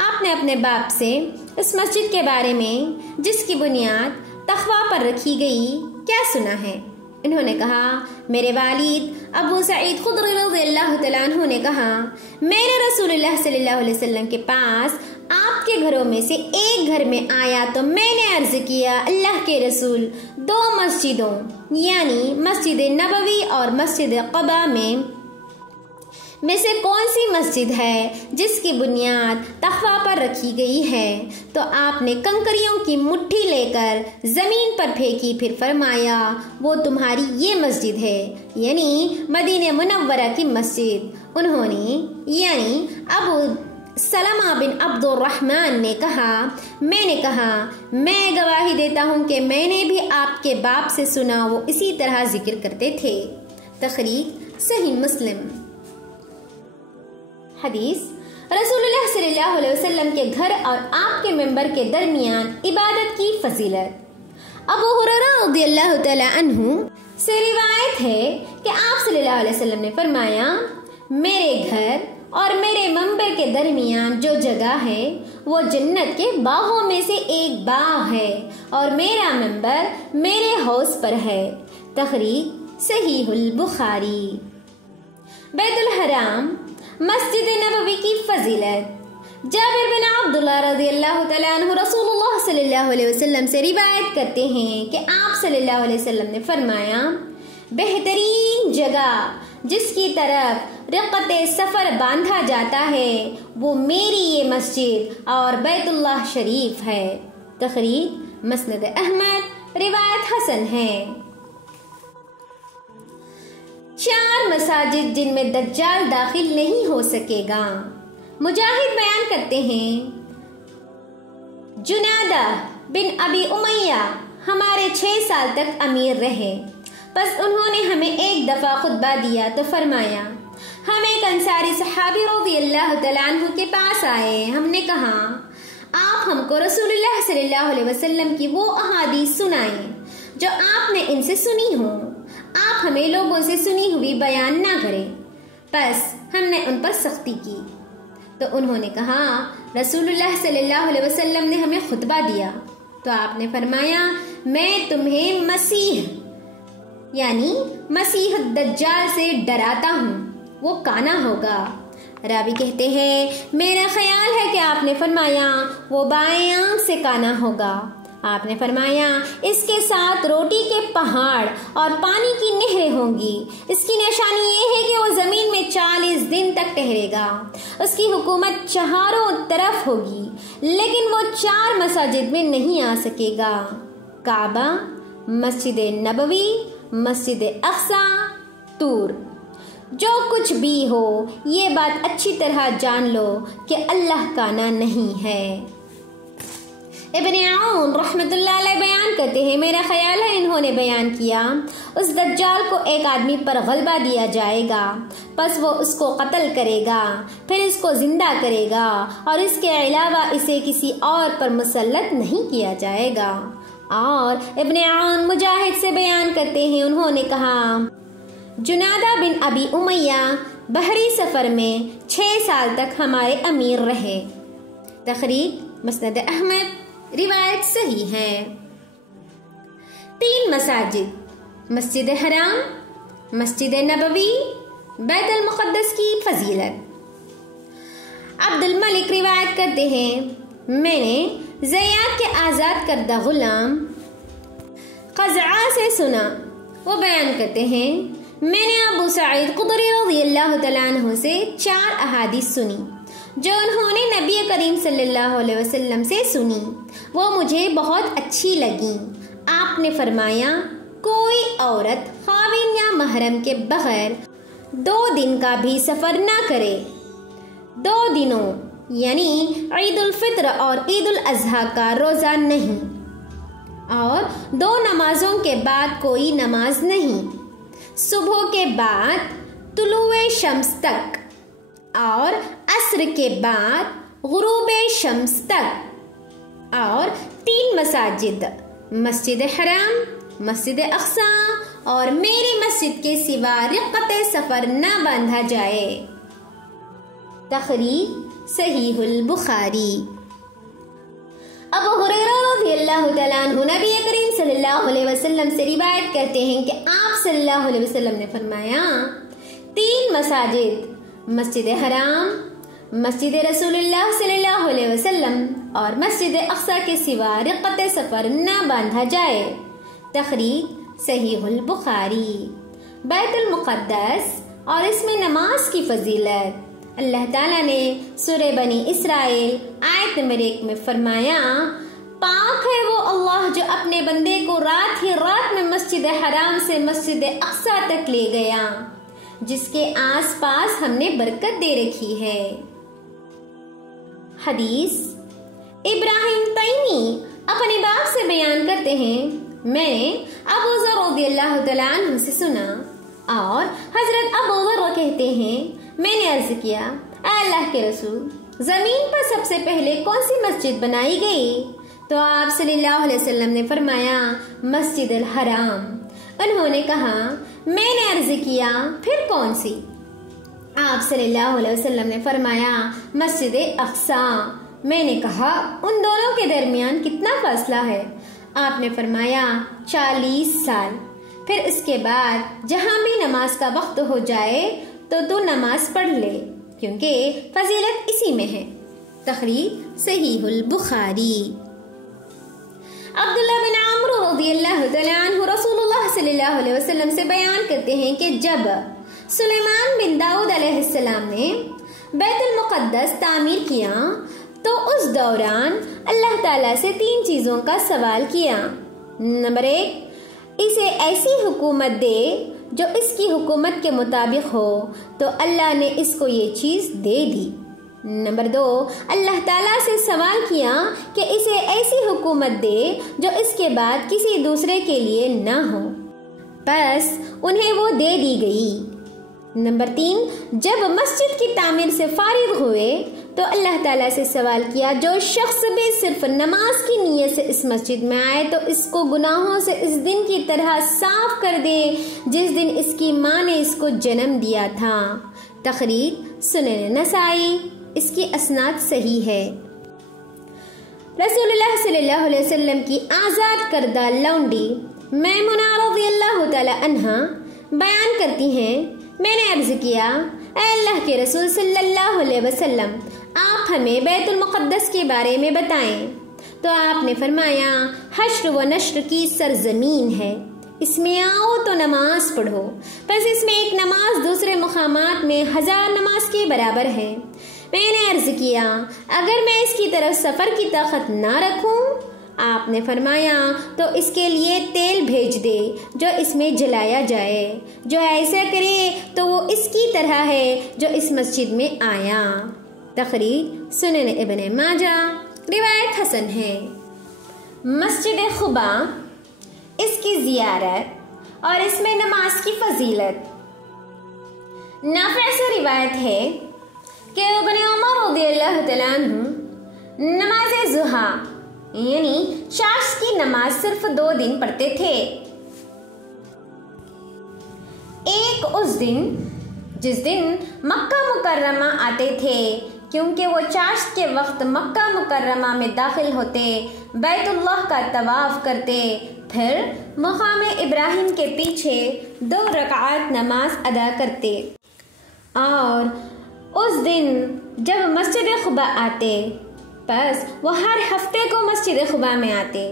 آپ نے اپنے باپ سے اس مسجد کے بارے میں جس کی بنیاد تقوی پر رکھی گئی کیا سنا ہے؟ انہوں نے کہا میرے والد ابو سعید خدری رضی اللہ تعالیٰ عنہ نے کہا میں نے رسول اللہ صلی اللہ علیہ وسلم کے پاس آپ کے گھروں میں سے ایک گھر میں آیا تو میں نے عرض کیا اللہ کے رسول 2 مسجدوں یعنی مسجد نبوی اور مسجد قباء میں سے کون سی مسجد ہے جس کی بنیاد تقوی پر رکھی گئی ہے؟ تو آپ نے کنکریوں کی مٹھی لے کر زمین پر پھینکی، پھر فرمایا وہ تمہاری یہ مسجد ہے، یعنی مدینہ منورہ کی مسجد۔ انہوں نے یعنی ابو سلمہ بن عبد الرحمن نے کہا میں نے کہا میں گواہی دیتا ہوں کہ میں نے بھی آپ کے باپ سے سنا، وہ اسی طرح ذکر کرتے تھے۔ تخریج صحیح مسلم۔ حدیث رسول اللہ صلی اللہ علیہ وسلم کے گھر اور آپ کے منبر کے درمیان عبادت کی فضیلت۔ ابو ہریرہ رضی اللہ تعالی عنہ سے روایت ہے کہ آپ صلی اللہ علیہ وسلم نے فرمایا میرے گھر اور میرے منبر کے درمیان جو جگہ ہے وہ جنت کے باغوں میں سے ایک باغ ہے اور میرا منبر میرے حوض پر ہے۔ تخریج صحیح البخاری۔ بیت الحرام مسجد نبوی کی فضیلت۔ جابر بن عبداللہ رضی اللہ تعالیٰ عنہ رسول اللہ صلی اللہ علیہ وسلم سے روایت کرتے ہیں کہ آپ صلی اللہ علیہ وسلم نے فرمایا بہترین جگہ جس کی طرف رقت سفر باندھا جاتا ہے وہ میری یہ مسجد اور بیت اللہ شریف ہے۔ تخریج مسند احمد، روایت حسن ہے۔ 4 مساجد جن میں دجال داخل نہیں ہو سکے گا۔ مجاہد بیان کرتے ہیں جنادہ بن ابی امیہ ہمارے 6 سال تک امیر رہے، پس انہوں نے ہمیں ایک دفعہ خطبہ دیا تو فرمایا ہم ایک انصاری صحابی رضی اللہ تعالیٰ عنہ کے پاس آئے، ہم نے کہا آپ ہم کو رسول اللہ صلی اللہ علیہ وسلم کی وہ احادیث سنائیں جو آپ نے ان سے سنی ہوں، آپ ہمیں لوگوں سے سنی ہوئی بیان نہ کریں۔ پس ہم نے ان پر سختی کی تو انہوں نے کہا رسول اللہ صلی اللہ علیہ وسلم نے ہمیں خطبہ دیا تو آپ نے فرمایا میں تمہیں مسیح یعنی مسیح الدجال سے ڈراتا ہوں، وہ کانا ہوگا۔ راوی کہتے ہیں میرا خیال ہے کہ آپ نے فرمایا وہ بائیں آنکھ سے کانا ہوگا۔ آپ نے فرمایا اس کے ساتھ روٹی کے پہاڑ اور پانی کی نہریں ہوں گی، اس کی نشانی یہ ہے کہ وہ زمین میں 40 دن تک ٹہرے گا، اس کی حکومت چاروں طرف ہوگی لیکن وہ 4 مساجد میں نہیں آ سکے گا، کعبہ، مسجد نبوی، مسجد اقصی، طور۔ جو کچھ بھی ہو یہ بات اچھی طرح جان لو کہ اللہ کانا نہیں ہے۔ ابن عون رحمت اللہ علیہ بیان کرتے ہیں میرا خیال ہے انہوں نے بیان کیا اس دجال کو ایک آدمی پر غلبہ دیا جائے گا، پس وہ اس کو قتل کرے گا، پھر اس کو زندہ کرے گا اور اس کے علاوہ اسے کسی اور پر مسلط نہیں کیا جائے گا۔ اور ابن عون مجاہد سے بیان کرتے ہیں، انہوں نے کہا جنادہ بن ابی امیہ بحری سفر میں 6 سال تک ہمارے امیر رہے۔ تخریج مسند احمد، روایت صحیح ہے۔ 3 مساجد، مسجد حرام، مسجد نبوی، بیت المقدس کی فضیلت۔ عبد الملک روایت کرتے ہیں، میں نے زیاد کے آزاد کردہ غلام قزعہ سے سنا، وہ بیان کرتے ہیں میں نے ابو سعید خدری رضی اللہ تعالیٰ عنہ سے 4 احادیث سنی جو انہوں نے نبی کریم صلی اللہ علیہ وسلم سے سنی، وہ مجھے بہت اچھی لگیں۔ آپ نے فرمایا کوئی عورت خاوند یا محرم کے بغیر 2 دن کا بھی سفر نہ کرے، 2 دنوں یعنی عید الفطر اور عید الاضحیٰ کا روزہ نہیں، اور 2 نمازوں کے بعد کوئی نماز نہیں، صبح کے بعد طلوع شمس تک اور عصر کے بعد غروب شمس تک، اور 3 مساجد، مسجد حرام، مسجد اقصی اور میری مسجد کے سوا رقت سفر نہ باندھا جائے۔ تخریج صحیح البخاری۔ ابو ہریرہ رضی اللہ تعالیٰ عنہ نبی کریم صلی اللہ علیہ وسلم سے روایت کرتے ہیں کہ آپ صلی اللہ علیہ وسلم نے فرمایا 3 مساجد، مسجد حرام، مسجد رسول اللہ صلی اللہ علیہ وسلم اور مسجد اقصی کے سوا رقت سفر نہ باندھا جائے۔ تخریج صحیح البخاری۔ بیت المقدس اور اس میں نماز کی فضیلت۔ اللہ تعالیٰ نے سورہ بنی اسرائیل آیت نمبر 1 میں فرمایا پاک ہے وہ اللہ جو اپنے بندے کو رات ہی رات میں مسجد حرام سے مسجد اقصی تک لے گیا، جس کے آس پاس ہم نے برکت دے رکھی ہے۔ حدیث ابراہیم تیمی اپنے باپ سے بیان کرتے ہیں میں نے ابو ذر رضی اللہ تعالیٰ عنہ سے سنا، اور حضرت ابو ذر کہتے ہیں میں نے عرض کیا اے اللہ کے رسول، زمین پر سب سے پہلے کون سی مسجد بنائی گئی؟ تو آپ صلی اللہ علیہ وسلم نے فرمایا مسجد الحرام۔ انہوں نے کہا میں نے عرض کیا پھر کون سی؟ آپ صلی اللہ علیہ وسلم نے فرمایا مسجد اقصی۔ میں نے کہا ان دونوں کے درمیان کتنا فاصلہ ہے؟ آپ نے فرمایا 40 سال۔ پھر اس کے بعد جہاں بھی نماز کا وقت ہو جائے تو نماز پڑھ لے، کیونکہ فضیلت اسی میں ہے۔ تخریج صحیح البخاری۔ عبداللہ بن عمرو رضی اللہ تعالیٰ عنہ رسول اللہ صلی اللہ علیہ وسلم سے بیان کرتے ہیں کہ جب سلیمان بن داؤد علیہ السلام نے بیت المقدس تعمیر کیا تو اس دوران اللہ تعالیٰ سے 3 چیزوں کا سوال کیا۔ نمبر 1، اسے ایسی حکومت دے جو اس کی حکومت کے مطابق ہو، تو اللہ نے اس کو یہ چیز دے دی۔ نمبر 2، اللہ تعالیٰ سے سوال کیا کہ اسے ایسی حکومت دے جو اس کے بعد کسی دوسرے کے لیے نہ ہو، بس انہیں وہ دے دی گئی۔ نمبر 3، جب مسجد کی تعمیر سے فارغ ہوئے تو اللہ تعالیٰ سے سوال کیا جو شخص بھی صرف نماز کی نیت سے اس مسجد میں آئے تو اس کو گناہوں سے اس دن کی طرح صاف کر دے جس دن اس کی ماں نے اس کو جنم دیا تھا۔ تخریج سنن نسائی، اس کی اسناد صحیح ہے۔ رسول اللہ صلی اللہ علیہ وسلم کی آزاد کردہ لونڈی میمونہ رضی اللہ تعالی عنہا بیان کرتی ہیں میں نے عرض کیا اے اللہ کے رسول صلی اللہ علیہ وسلم، آپ ہمیں بیت المقدس کے بارے میں بتائیں۔ تو آپ نے فرمایا حشر و نشر کی سرزمین ہے، اس میں آؤ تو نماز پڑھو، بس اس میں ایک نماز دوسرے مقامات میں 1000 نماز کے برابر ہے۔ میں نے عرض کیا اگر میں اس کی طرف سفر کی طاقت نہ رکھوں؟ آپ نے فرمایا تو اس کے لیے تیل بھیج دے جو اس میں جلایا جائے، جو ایسا کرے تو وہ اس کی طرح ہے جو اس مسجد میں آیا۔ تخریج سنن ابن ماجہ، روایت حسن ہے۔ مسجد قباء، اس کی زیارت اور اس میں نماز کی فضیلت۔ نافع سے روایت ہے کہ ابن عمر رضی اللہ تعالیٰ عنہ نماز ضحیٰ یعنی چاشت کی نماز صرف 2 دن پڑھتے تھے۔ ایک اس دن جس دن مکہ مکرمہ آتے تھے، کیونکہ وہ چاشت کے وقت مکہ مکرمہ میں داخل ہوتے، بیت اللہ کا طواف کرتے، پھر مقام ابراہیم کے پیچھے 2 رکعات نماز ادا کرتے، اور اس دن جب مسجد قباء آتے، بس وہ ہر ہفتے کو مسجد قباء میں آتے۔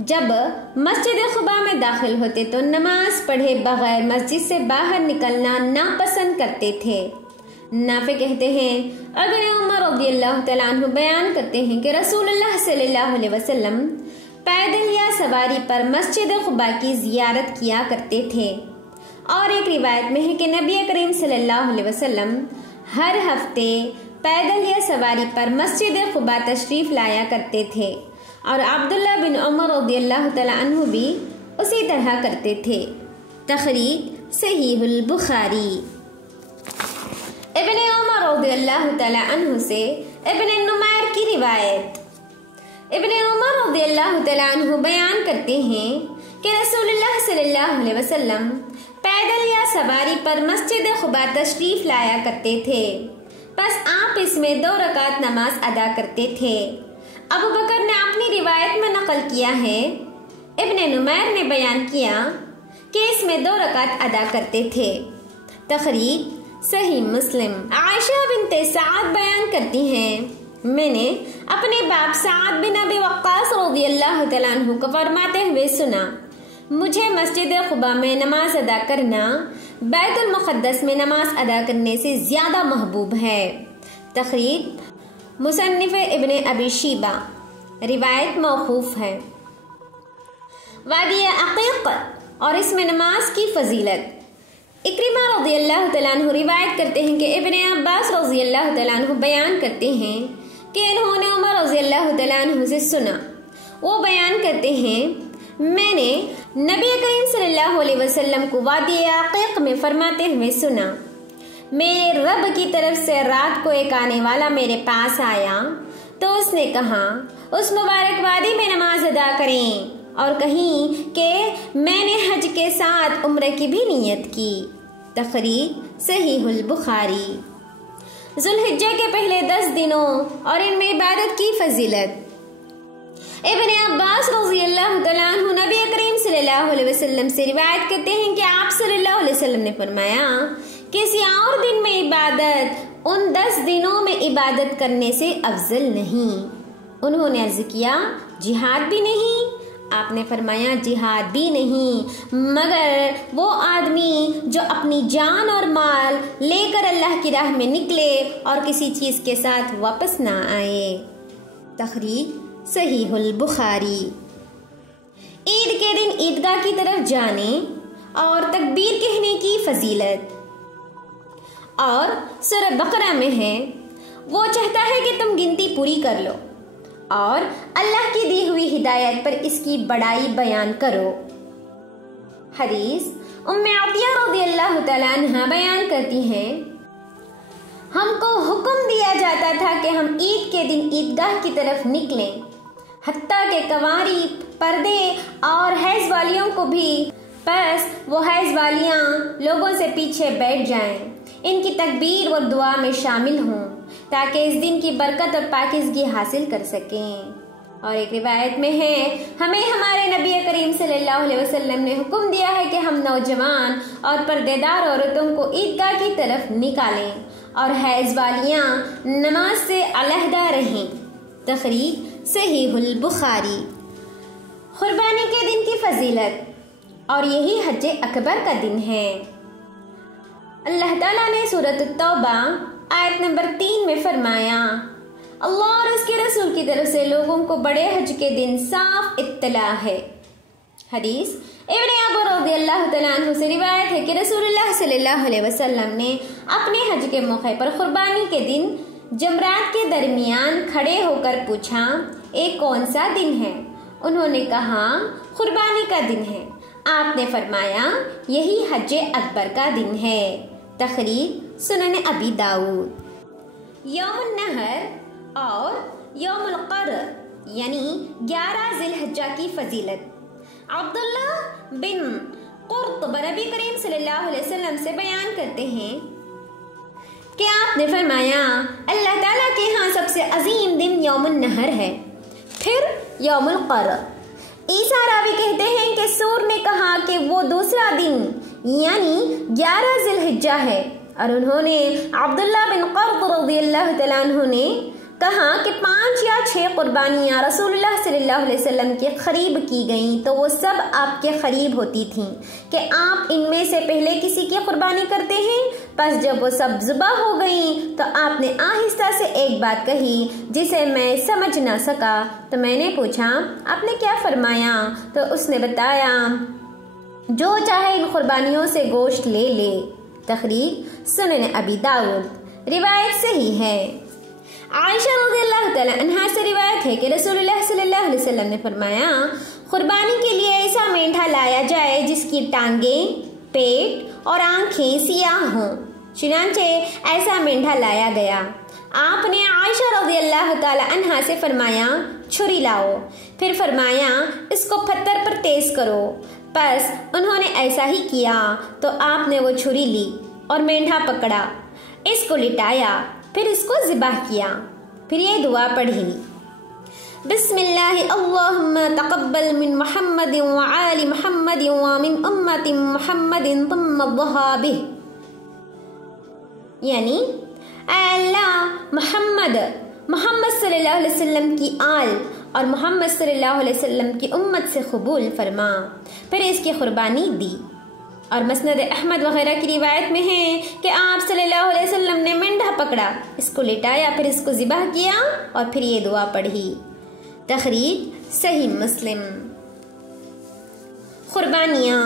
جب مسجد قباء میں داخل ہوتے تو نماز پڑھے بغیر مسجد سے باہر نکلنا ناپسند کرتے تھے۔ نافع کہتے ہیں، ابن عمر رضی اللہ تعالیٰ عنہ بیان کرتے ہیں کہ رسول اللہ صلی اللہ علیہ وسلم پیدل یا سواری پر مسجد قباء کی زیارت کیا کرتے تھے، اور ایک روایت میں ہے کہ نبی کریم صلی اللہ علیہ وسلم ہر ہفتے پیدل یا سواری پر مسجد قباء تشریف لایا کرتے تھے، اور عبداللہ بن عمر رضی اللہ تعالیٰ عنہ بھی اسی طرح کرتے تھے۔ تخریج صحیح البخاری۔ ابن عمر رضی اللہ تعالیٰ عنہ سے ابن نمیر کی روایت۔ ابن عمر رضی اللہ تعالیٰ عنہ بیان کرتے ہیں کہ رسول اللہ صلی اللہ علیہ وسلم پیدل یا سواری پر مسجد قباء تشریف لایا کرتے تھے، بس آپ اس میں 2 رکعت نماز ادا کرتے تھے۔ ابو بکر نے اپنی روایت میں نقل کیا ہے، ابن نمیر نے بیان کیا کہ اس میں 2 رکعت ادا کرتے تھے۔ تخریج صحیح مسلم۔ عائشہ بنت سعد بیان کرتی ہیں، میں نے اپنے باپ سعد بن ابی وقاص رضی اللہ تعالیٰ عنہ کو فرماتے ہوئے سنا، مجھے مسجد قباء میں نماز ادا کرنا بیت المقدس میں نماز ادا کرنے سے زیادہ محبوب ہے۔ تخریج مصنف ابن ابی شیبہ، روایت موقوف ہے۔ وادی عقیق اور اس میں نماز کی فضیلت۔ اکرمہ رضی اللہ تعالیٰ عنہ روایت کرتے ہیں کہ ابن عباس رضی اللہ تعالیٰ عنہ بیان کرتے ہیں کہ انہوں نے عمر رضی اللہ تعالیٰ عنہ سے سنا، وہ بیان کرتے ہیں، میں نے نبی کریم صلی اللہ علیہ وسلم کو وادی عقیق میں فرماتے ہوئے سنا، میرے رب کی طرف سے رات کو ایک آنے والا میرے پاس آیا تو اس نے کہا، اس مبارک وادی میں نماز ادا کریں، اور کہیں کہ میں نے حج کے ساتھ عمرے کی بھی نیت کی۔ تخریج صحیح البخاری۔ ذوالحجہ کے پہلے 10 دنوں اور ان میں عبادت کی فضیلت۔ ابن عباس رضی اللہ تعالیٰ عنہ نبی کریم صلی اللہ علیہ وسلم سے روایت کرتے ہیں کہ آپ صلی اللہ علیہ وسلم نے فرمایا، کسی اور دن میں عبادت ان 10 دنوں میں عبادت کرنے سے افضل نہیں۔ انہوں نے عرض کیا، جہاد بھی نہیں؟ آپ نے فرمایا، جہاد بھی نہیں، مگر وہ آدمی جو اپنی جان اور مال لے کر اللہ کی راہ میں نکلے اور کسی چیز کے ساتھ واپس نہ آئے۔ تخریج صحیح البخاری۔ عید کے دن عیدگاہ کی طرف جانے اور تکبیر کہنے کی فضیلت۔ اور سورہ بقرہ میں ہے، وہ چاہتا ہے کہ تم گنتی پوری کر لو اور اللہ کی دی ہوئی ہدایت پر اس کی بڑائی بیان کرو۔ حدیث ام عطیہ رضی اللہ تعالیٰ عنہ بیان کرتی ہیں، ہم کو حکم دیا جاتا تھا کہ ہم عید کے دن عیدگاہ کی طرف نکلیں، حتیٰ کہ کنواری، پردے اور حیض والیوں کو بھی، بس وہ حیض والیاں لوگوں سے پیچھے بیٹھ جائیں، ان کی تکبیر اور دعا میں شامل ہوں تاکہ اس دن کی برکت اور پاکیزگی حاصل کر سکیں۔ اور ایک روایت میں ہے، ہمیں ہمارے نبی کریم صلی اللہ علیہ وسلم نے حکم دیا ہے کہ ہم نوجوان اور پردے دار عورتوں کو عیدگاہ کی طرف نکالیں اور حیض والیاں نماز سے علیحدہ رہیں۔ تخریج صحیح البخاری۔ قربانی کے دن کی فضیلت، اور یہی حج اکبر کا دن ہے۔ اللہ تعالیٰ نے سورۃ التوبہ آیت نمبر 3 میں فرمایا، اللہ اور اس کے رسول کی طرف سے لوگوں کو بڑے حج کے دن صاف اطلاع ہے۔ حدیث ابن عمر رضی اللہ تعالیٰ عنہ سے روایت ہے کہ رسول اللہ صلی اللہ علیہ وسلم نے اپنے حج کے موقع پر قربانی کے دن جمرات کے درمیان کھڑے ہو کر پوچھا، ایک کون سا دن ہے؟ انہوں نے کہا، قربانی کا دن ہے۔ آپ نے فرمایا، یہی حج اکبر کا دن ہے۔ تخریج سنن ابی داؤد۔ یوم النحر اور یوم القر یعنی 11 ذی الحجہ کی فضیلت۔ عبداللہ بن قرطب نبی کریم صلی اللہ علیہ وسلم سے بیان کرتے ہیں کہ آپ نے فرمایا اللہ تعالیٰ کے ہاں سب سے عظیم دن یوم النحر ہے، پھر یوم القر۔ عیسیٰ راوی کہتے ہیں کہ سور نے کہا کہ وہ دوسرا دن یعنی 11 ذی الحجہ ہے، اور انہوں نے عبداللہ بن قرط رضی اللہ تعالیٰ عنہ نے کہا کہ 5 یا 6 قربانیاں رسول اللہ صلی اللہ علیہ وسلم کے قریب کی گئیں تو وہ سب آپ کے قریب ہوتی تھیں کہ آپ ان میں سے پہلے کسی کی قربانی کرتے ہیں۔ پس جب وہ سب ذبح ہو گئیں تو آپ نے آہستہ سے ایک بات کہی جسے میں سمجھ نہ سکا، تو میں نے پوچھا آپ نے کیا فرمایا؟ تو اس نے بتایا جو چاہے ان قربانیوں سے گوشت لے لے۔ تخریج سنن ابی داؤد، روایت صحیح ہے۔ عائشہ رضی اللہ تعالی عنہا سے روایت ہے کہ رسول اللہ صلی اللہ علیہ وسلم نے فرمایا قربانی کے لیے ایسا مینڈھا لایا جائے جس کی ٹانگیں، پیٹ اور آنکھیں سیاہ ہوں۔ چنانچہ ایسا مینڈھا لایا گیا۔ آپ نے عائشہ رضی اللہ تعالی عنہا سے فرمایا چھری لاؤ، پھر فرمایا اس کو پتھر پر تیز کرو۔ پس انہوں نے ایسا ہی کیا تو آپ نے وہ چھری لی اور مینڈھا پکڑا، اس کو لٹایا، پھر اس کو ذبح کیا، پھر یہ دعا پڑھی بسم اللہ اللہم تقبل من محمد وآل محمد ومن امت محمد ثم الضحى بہ، یعنی اے اللہ محمد صلی اللہ علیہ وسلم کی آل اور محمد صلی اللہ علیہ وسلم کی امت سے قبول فرما، پھر اس کی قربانی دی۔ اور مسند احمد وغیرہ کی روایت میں ہے کہ آپ صلی اللہ علیہ وسلم نے مینڈھا پکڑا، اس کو لٹایا، پھر اس کو ذبح کیا اور پھر یہ دعا پڑھی۔ تخریج صحیح مسلم۔ قربانیاں۔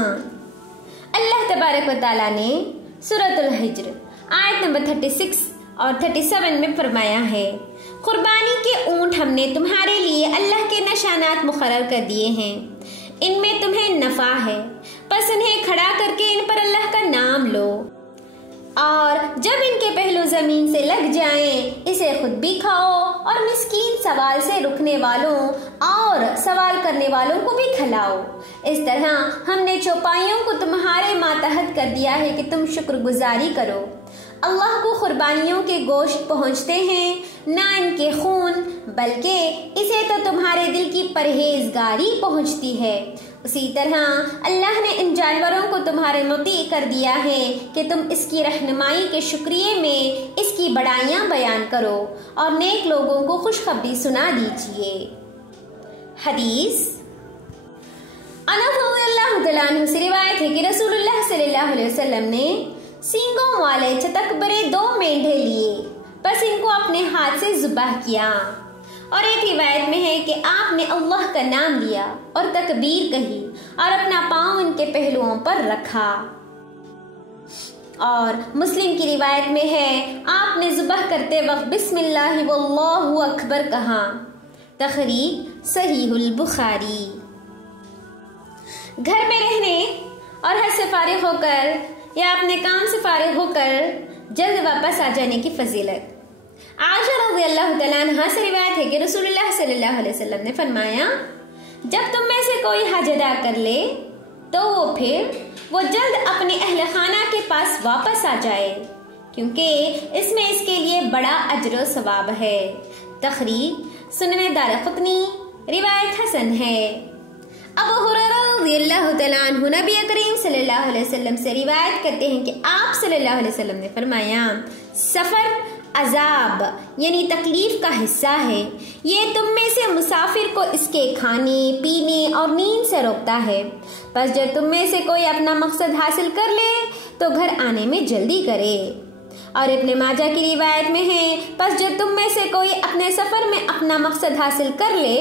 اللہ تبارک و تعالیٰ نے سورۃ الحجر آیت نمبر 36 اور 37 میں فرمایا ہے قربانی کے اونٹ ہم نے تمہارے لیے اللہ کے نشانات مقرر کر دیے ہیں، ان میں تمہیں نفع ہے، پس انہیں کھڑا کر کے ان پر اللہ کا نام لو، اور جب ان کے پہلو زمین سے لگ جائیں اسے خود بھی کھاؤ اور مسکین سوال سے رکنے والوں اور سوال کرنے والوں کو بھی کھلاؤ۔ اس طرح ہم نے چوپائیوں کو تمہارے ماتحت کر دیا ہے کہ تم شکر گزاری کرو۔ اللہ کو قربانیوں کے گوشت پہنچتے ہیں، نہ ان کے خون، بلکہ اسے تو تمہارے دل کی پرہیزگاری پہنچتی ہے۔ اسی طرح اللہ نے ان جانوروں کو تمہارے مطیع کر دیا ہے کہ تم اس کی رہنمائی کے شکریے میں اس کی بڑائیاں بیان کرو اور نیک لوگوں کو خوشخبری سنا دیجیے۔ حدیث انس رضی اللہ تعالیٰ عنہ سے روایت ہے کہ رسول اللہ صلی اللہ علیہ وسلم نے سینگوں والے چتکبرے 2 مینڈھے لیے، بس ان کو اپنے ہاتھ سے ذبح کیا، اور ایک روایت میں ہے کہ آپ نے اللہ کا نام لیا اور تکبیر کہی اور اپنا پاؤں ان کے پہلوؤں پر رکھا، اور مسلم کی روایت میں ہے آپ نے ذبح کرتے وقت بسم اللہ واللہ اکبر کہا۔ تخریج صحیح البخاری۔ گھر میں رہنے اور حج سے فارغ ہو کر یا اپنے کام سے فارغ ہو کر جلد واپس آ جانے کی فضیلت۔ عائشہ رضی اللہ تعالیٰ عنہا سے روایت ہے کہ رسول اللہ صلی اللہ علیہ وسلم نے فرمایا جب تم میں سے کوئی حج ادا کر لے تو وہ جلد اپنے اہل خانہ کے پاس واپس آ جائے، کیونکہ اس میں اس کے لیے بڑا اجر و ثواب ہے۔ تخریج سنن دارقطنی، روایت حسن ہے۔ ابو ہریرہ رضی اللہ تعالیٰ عنہ نبی کریم صلی اللہ علیہ وسلم سے روایت کرتے ہیں کہ آپ صلی اللہ علیہ وسلم نے فرمایا سفر عذاب یعنی تکلیف کا حصہ ہے، یہ تم میں سے مسافر کو اس کے کھانے پینے اور نیند سے روکتا ہے، پس جب تم میں سے کوئی اپنا مقصد حاصل کر لے تو گھر آنے میں جلدی کرے۔ اور ابن ماجہ کی روایت میں ہے پس جب تم میں سے کوئی اپنے سفر میں اپنا مقصد حاصل کر لے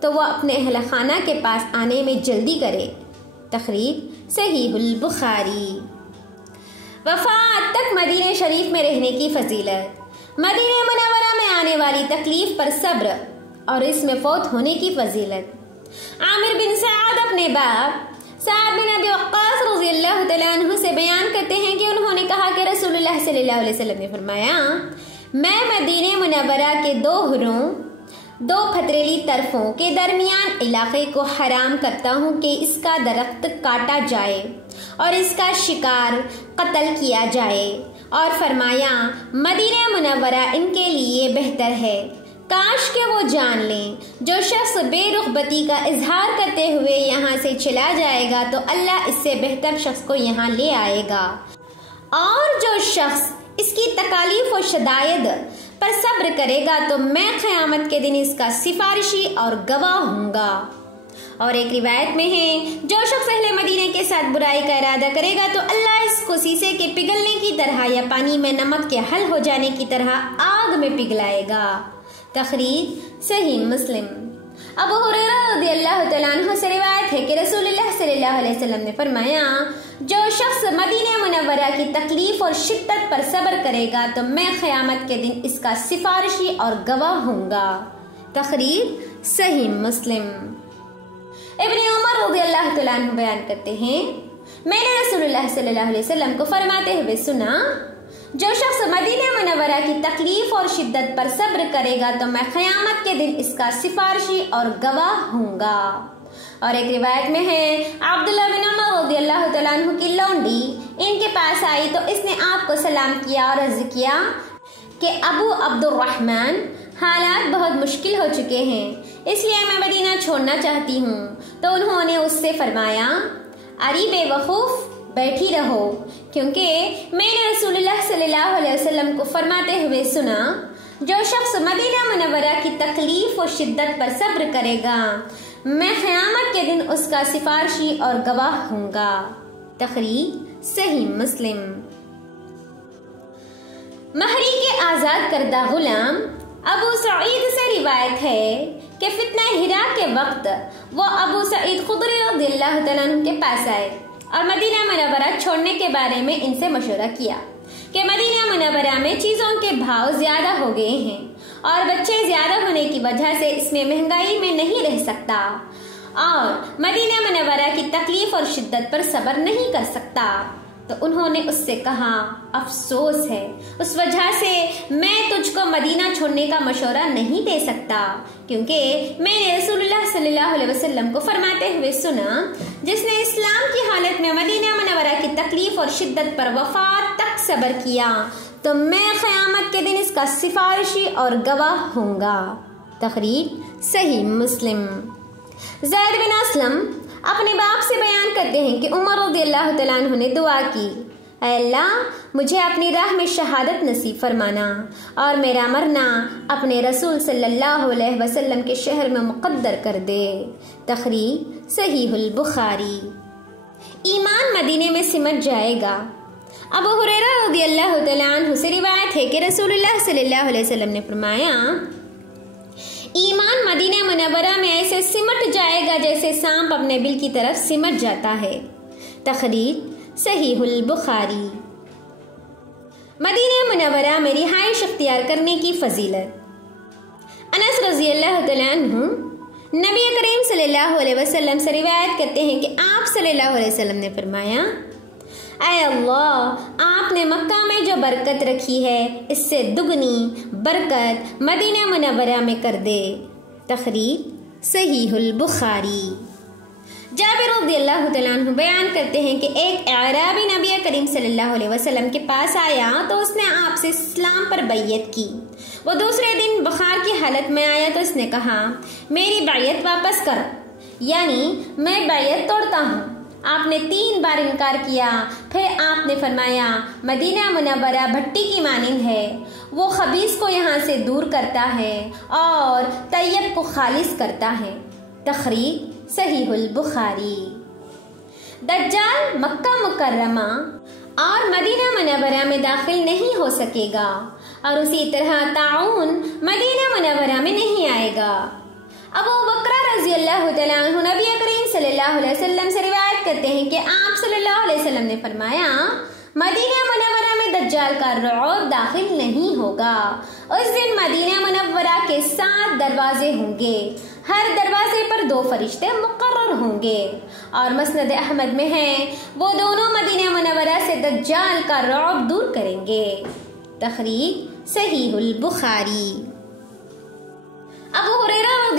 تو وہ اپنے اہل خانہ کے پاس آنے میں جلدی کرے۔ تخریج صحیح البخاری۔ وفات تک مدینہ شریف میں رہنے کی فضیلت۔ مدینہ منورہ میں آنے والی تکلیف پر صبر اور اس میں فوت ہونے کی فضیلت۔ عامر بن سعد اپنے باپ سعد بن ابی وقاص رضی اللہ تعالیٰ عنہ سے بیان کرتے ہیں کہ انہوں نے کہا کہ رسول اللہ صلی اللہ علیہ وسلم نے فرمایا میں مدینہ منورہ کے 2 حوروں دو پتھریلی طرفوں کے درمیان علاقے کو حرام کرتا ہوں کہ اس کا درخت کاٹا جائے اور اس کا شکار قتل کیا جائے، اور فرمایا مدینہ منورہ ان کے لیے بہتر ہے، کاش کہ وہ جان لیں جو شخص بے رغبتی کا اظہار کرتے ہوئے یہاں سے چلا جائے گا تو اللہ اس سے بہتر شخص کو یہاں لے آئے گا، اور جو شخص اس کی تکالیف و شدائد پر صبر کرے گا تو میں قیامت کے دن اس کا سفارشی اور گواہ ہوں گا۔ اور ایک روایت میں ہے جو شخص اہل مدینہ کے ساتھ برائی کا ارادہ کرے گا تو اللہ اس کو سیسے کے پگھلنے کی طرح یا پانی میں نمک کے حل ہو جانے کی طرح آگ میں پگھلائے گا۔ تخریج صحیح مسلم۔ ابو ہریرہ رضی اللہ تعالیٰ عنہ سے روایت ہے کہ رسول اللہ صلی اللہ علیہ وسلم نے فرمایا جو شخص مدینہ منورہ کی تکلیف اور شدت پر صبر کرے گا تو میں قیامت کے دن اس کا سفارشی اور گواہ ہوں گا۔ تخریج صحیح مسلم۔ ابن عمر رضی اللہ تعالیٰ عنہ بیان کرتے ہیں میں نے رسول اللہ صلی اللہ علیہ وسلم کو فرماتے ہوئے سنا جو شخص مدینہ منورہ کی تکلیف اور شدت پر صبر کرے گا تو میں قیامت کے دن اس کا سفارشی اور گواہ ہوں گا۔ اور ایک روایت میں ہے عبداللہ بن عمر رضی اللہ تعالیٰ عنہ کی لونڈی ان کے پاس آئی تو اس نے آپ کو سلام کیا اور عرض کیا کہ ابو عبد الرحمن حالات بہت مشکل ہو چکے ہیں، اس لیے میں مدینہ چھوڑنا چاہتی ہوں۔ تو انہوں نے اس سے فرمایا اری بے وقوف بیٹھی رہو، کیونکہ میں نے رسول اللہ صلی اللہ علیہ وسلم کو فرماتے ہوئے سنا جو شخص مدینہ منورہ کی تکلیف و شدت پر صبر کرے گا میں قیامت کے دن اس کا سفارشی اور گواہ ہوں گا۔ تخریج صحیح مسلم۔ مہری کے آزاد کردہ غلام ابو سعید سے روایت ہے کہ فتنہ ہرا کے وقت وہ ابو سعید خدری رضی اللہ تعالیٰ عنہ کے پاس آئے اور مدینہ منورہ چھوڑنے کے بارے میں ان سے مشورہ کیا کہ مدینہ منورہ میں چیزوں کے بھاؤ زیادہ ہو گئے ہیں اور بچے زیادہ ہونے کی وجہ سے اس میں مہنگائی میں نہیں رہ سکتا اور مدینہ منورہ کی تکلیف اور شدت پر صبر نہیں کر سکتا۔ تو انہوں نے اس سے کہا افسوس ہے، اس وجہ سے میں تجھ کو مدینہ چھوڑنے کا مشورہ نہیں دے سکتا، کیونکہ میں نے رسول اللہ صلی اللہ علیہ وسلم کو فرماتے ہوئے سنا جس نے اسلام کی حالت میں مدینہ منورہ کی تکلیف اور شدت پر وفات تک صبر کیا تو میں قیامت کے دن اس کا سفارشی اور گواہ ہوں گا۔ تخریج صحیح مسلم۔ زید بن اسلم اپنے باپ سے بیان کرتے ہیں کہ عمر رضی اللہ تعالیٰ عنہ نے دعا کی اے اللہ مجھے اپنی راہ میں شہادت نصیب فرمانا اور میرا مرنا اپنے رسول صلی اللہ علیہ وسلم کے شہر میں مقدر کر دے۔ تخریج صحیح البخاری۔ ایمان مدینے میں سمٹ جائے گا۔ ابو ہریرہ رضی اللہ تعالیٰ عنہ سے روایت ہے کہ رسول اللہ صلی اللہ علیہ وسلم نے فرمایا ایمان مدینہ منورہ میں ایسے سمٹ جائے گا جیسے سانپ اپنے بل کی طرف سمٹ جاتا ہے۔ تخریج صحیح البخاری۔ مدینہ منورہ میں رہائش اختیار کرنے کی فضیلت۔ انس رضی اللہ تعالیٰ عنہ نبی کریم صلی اللہ علیہ وسلم سے روایت کرتے ہیں کہ آپ صلی اللہ علیہ وسلم نے فرمایا اے اللہ آپ نے مکہ میں جو برکت رکھی ہے اس سے دگنی برکت مدینہ منورہ میں کر دے۔ تخریج صحیح البخاری۔ جابر رضی اللہ تعالیٰ عنہ بیان کرتے ہیں کہ ایک اعرابی نبی کریم صلی اللہ علیہ وسلم کے پاس آیا تو اس نے آپ سے اسلام پر بیعت کی۔ وہ دوسرے دن بخار کی حالت میں آیا تو اس نے کہا میری بیعت واپس کر، یعنی میں بیعت توڑتا ہوں۔ آپ نے 3 بار انکار کیا، پھر آپ نے فرمایا مدینہ منورہ بھٹی کی مانند ہے، وہ خبیث کو یہاں سے دور کرتا ہے اور طیب کو خالص کرتا ہے۔ تخریج صحیح البخاری۔ دجال مکہ مکرمہ اور مدینہ منورہ میں داخل نہیں ہو سکے گا اور اسی طرح طاعون مدینہ منورہ میں نہیں آئے گا۔ ابو بکر رضی اللہ تعالیٰ عنہ نبی کریم صلی اللہ علیہ وسلم سے روایت کرتے ہیں کہ آپ صلی اللہ علیہ وسلم نے فرمایا مدینہ منورہ میں دجال کا رعب داخل نہیں ہوگا۔ اس دن مدینہ منورہ کے 7 دروازے ہوں گے، ہر دروازے پر 2 فرشتے مقرر ہوں گے، اور مسند احمد میں ہے وہ دونوں مدینہ منورہ سے دجال کا رعب دور کریں گے۔ تخریج صحیح البخاری۔ ابو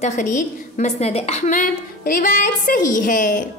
تخریج مسند احمد، روایت صحیح ہے۔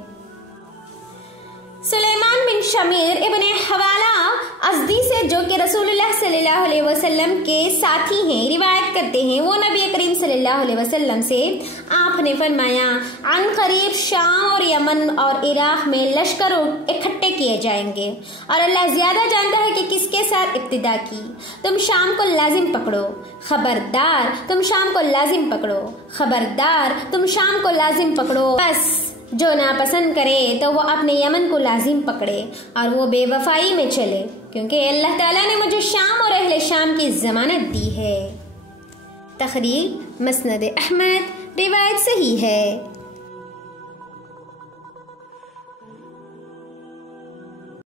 سلیمان بن شمیر ابن حوالہ ازدی سے، جو کہ رسول اللہ صلی اللہ علیہ وسلم کے ساتھی ہیں، روایت کرتے ہیں وہ نبی کریم صلی اللہ علیہ وسلم سے آپ نے فرمایا عن قریب شام اور یمن اور عراق میں لشکر اکٹھے کیے جائیں گے اور اللہ زیادہ جانتا ہے کہ کس کے ساتھ ابتدا کی۔ تم شام کو لازم پکڑو، خبردار تم شام کو لازم پکڑو، خبردار تم شام کو لازم پکڑو، بس جو ناپسند کرے تو وہ اپنے یمن کو لازم پکڑے اور وہ بے وفائی میں چلے، کیونکہ اللہ تعالیٰ نے مجھے شام اور اہل شام کی ضمانت دی ہے۔ تخریج مسند احمد، روایت صحیح ہے۔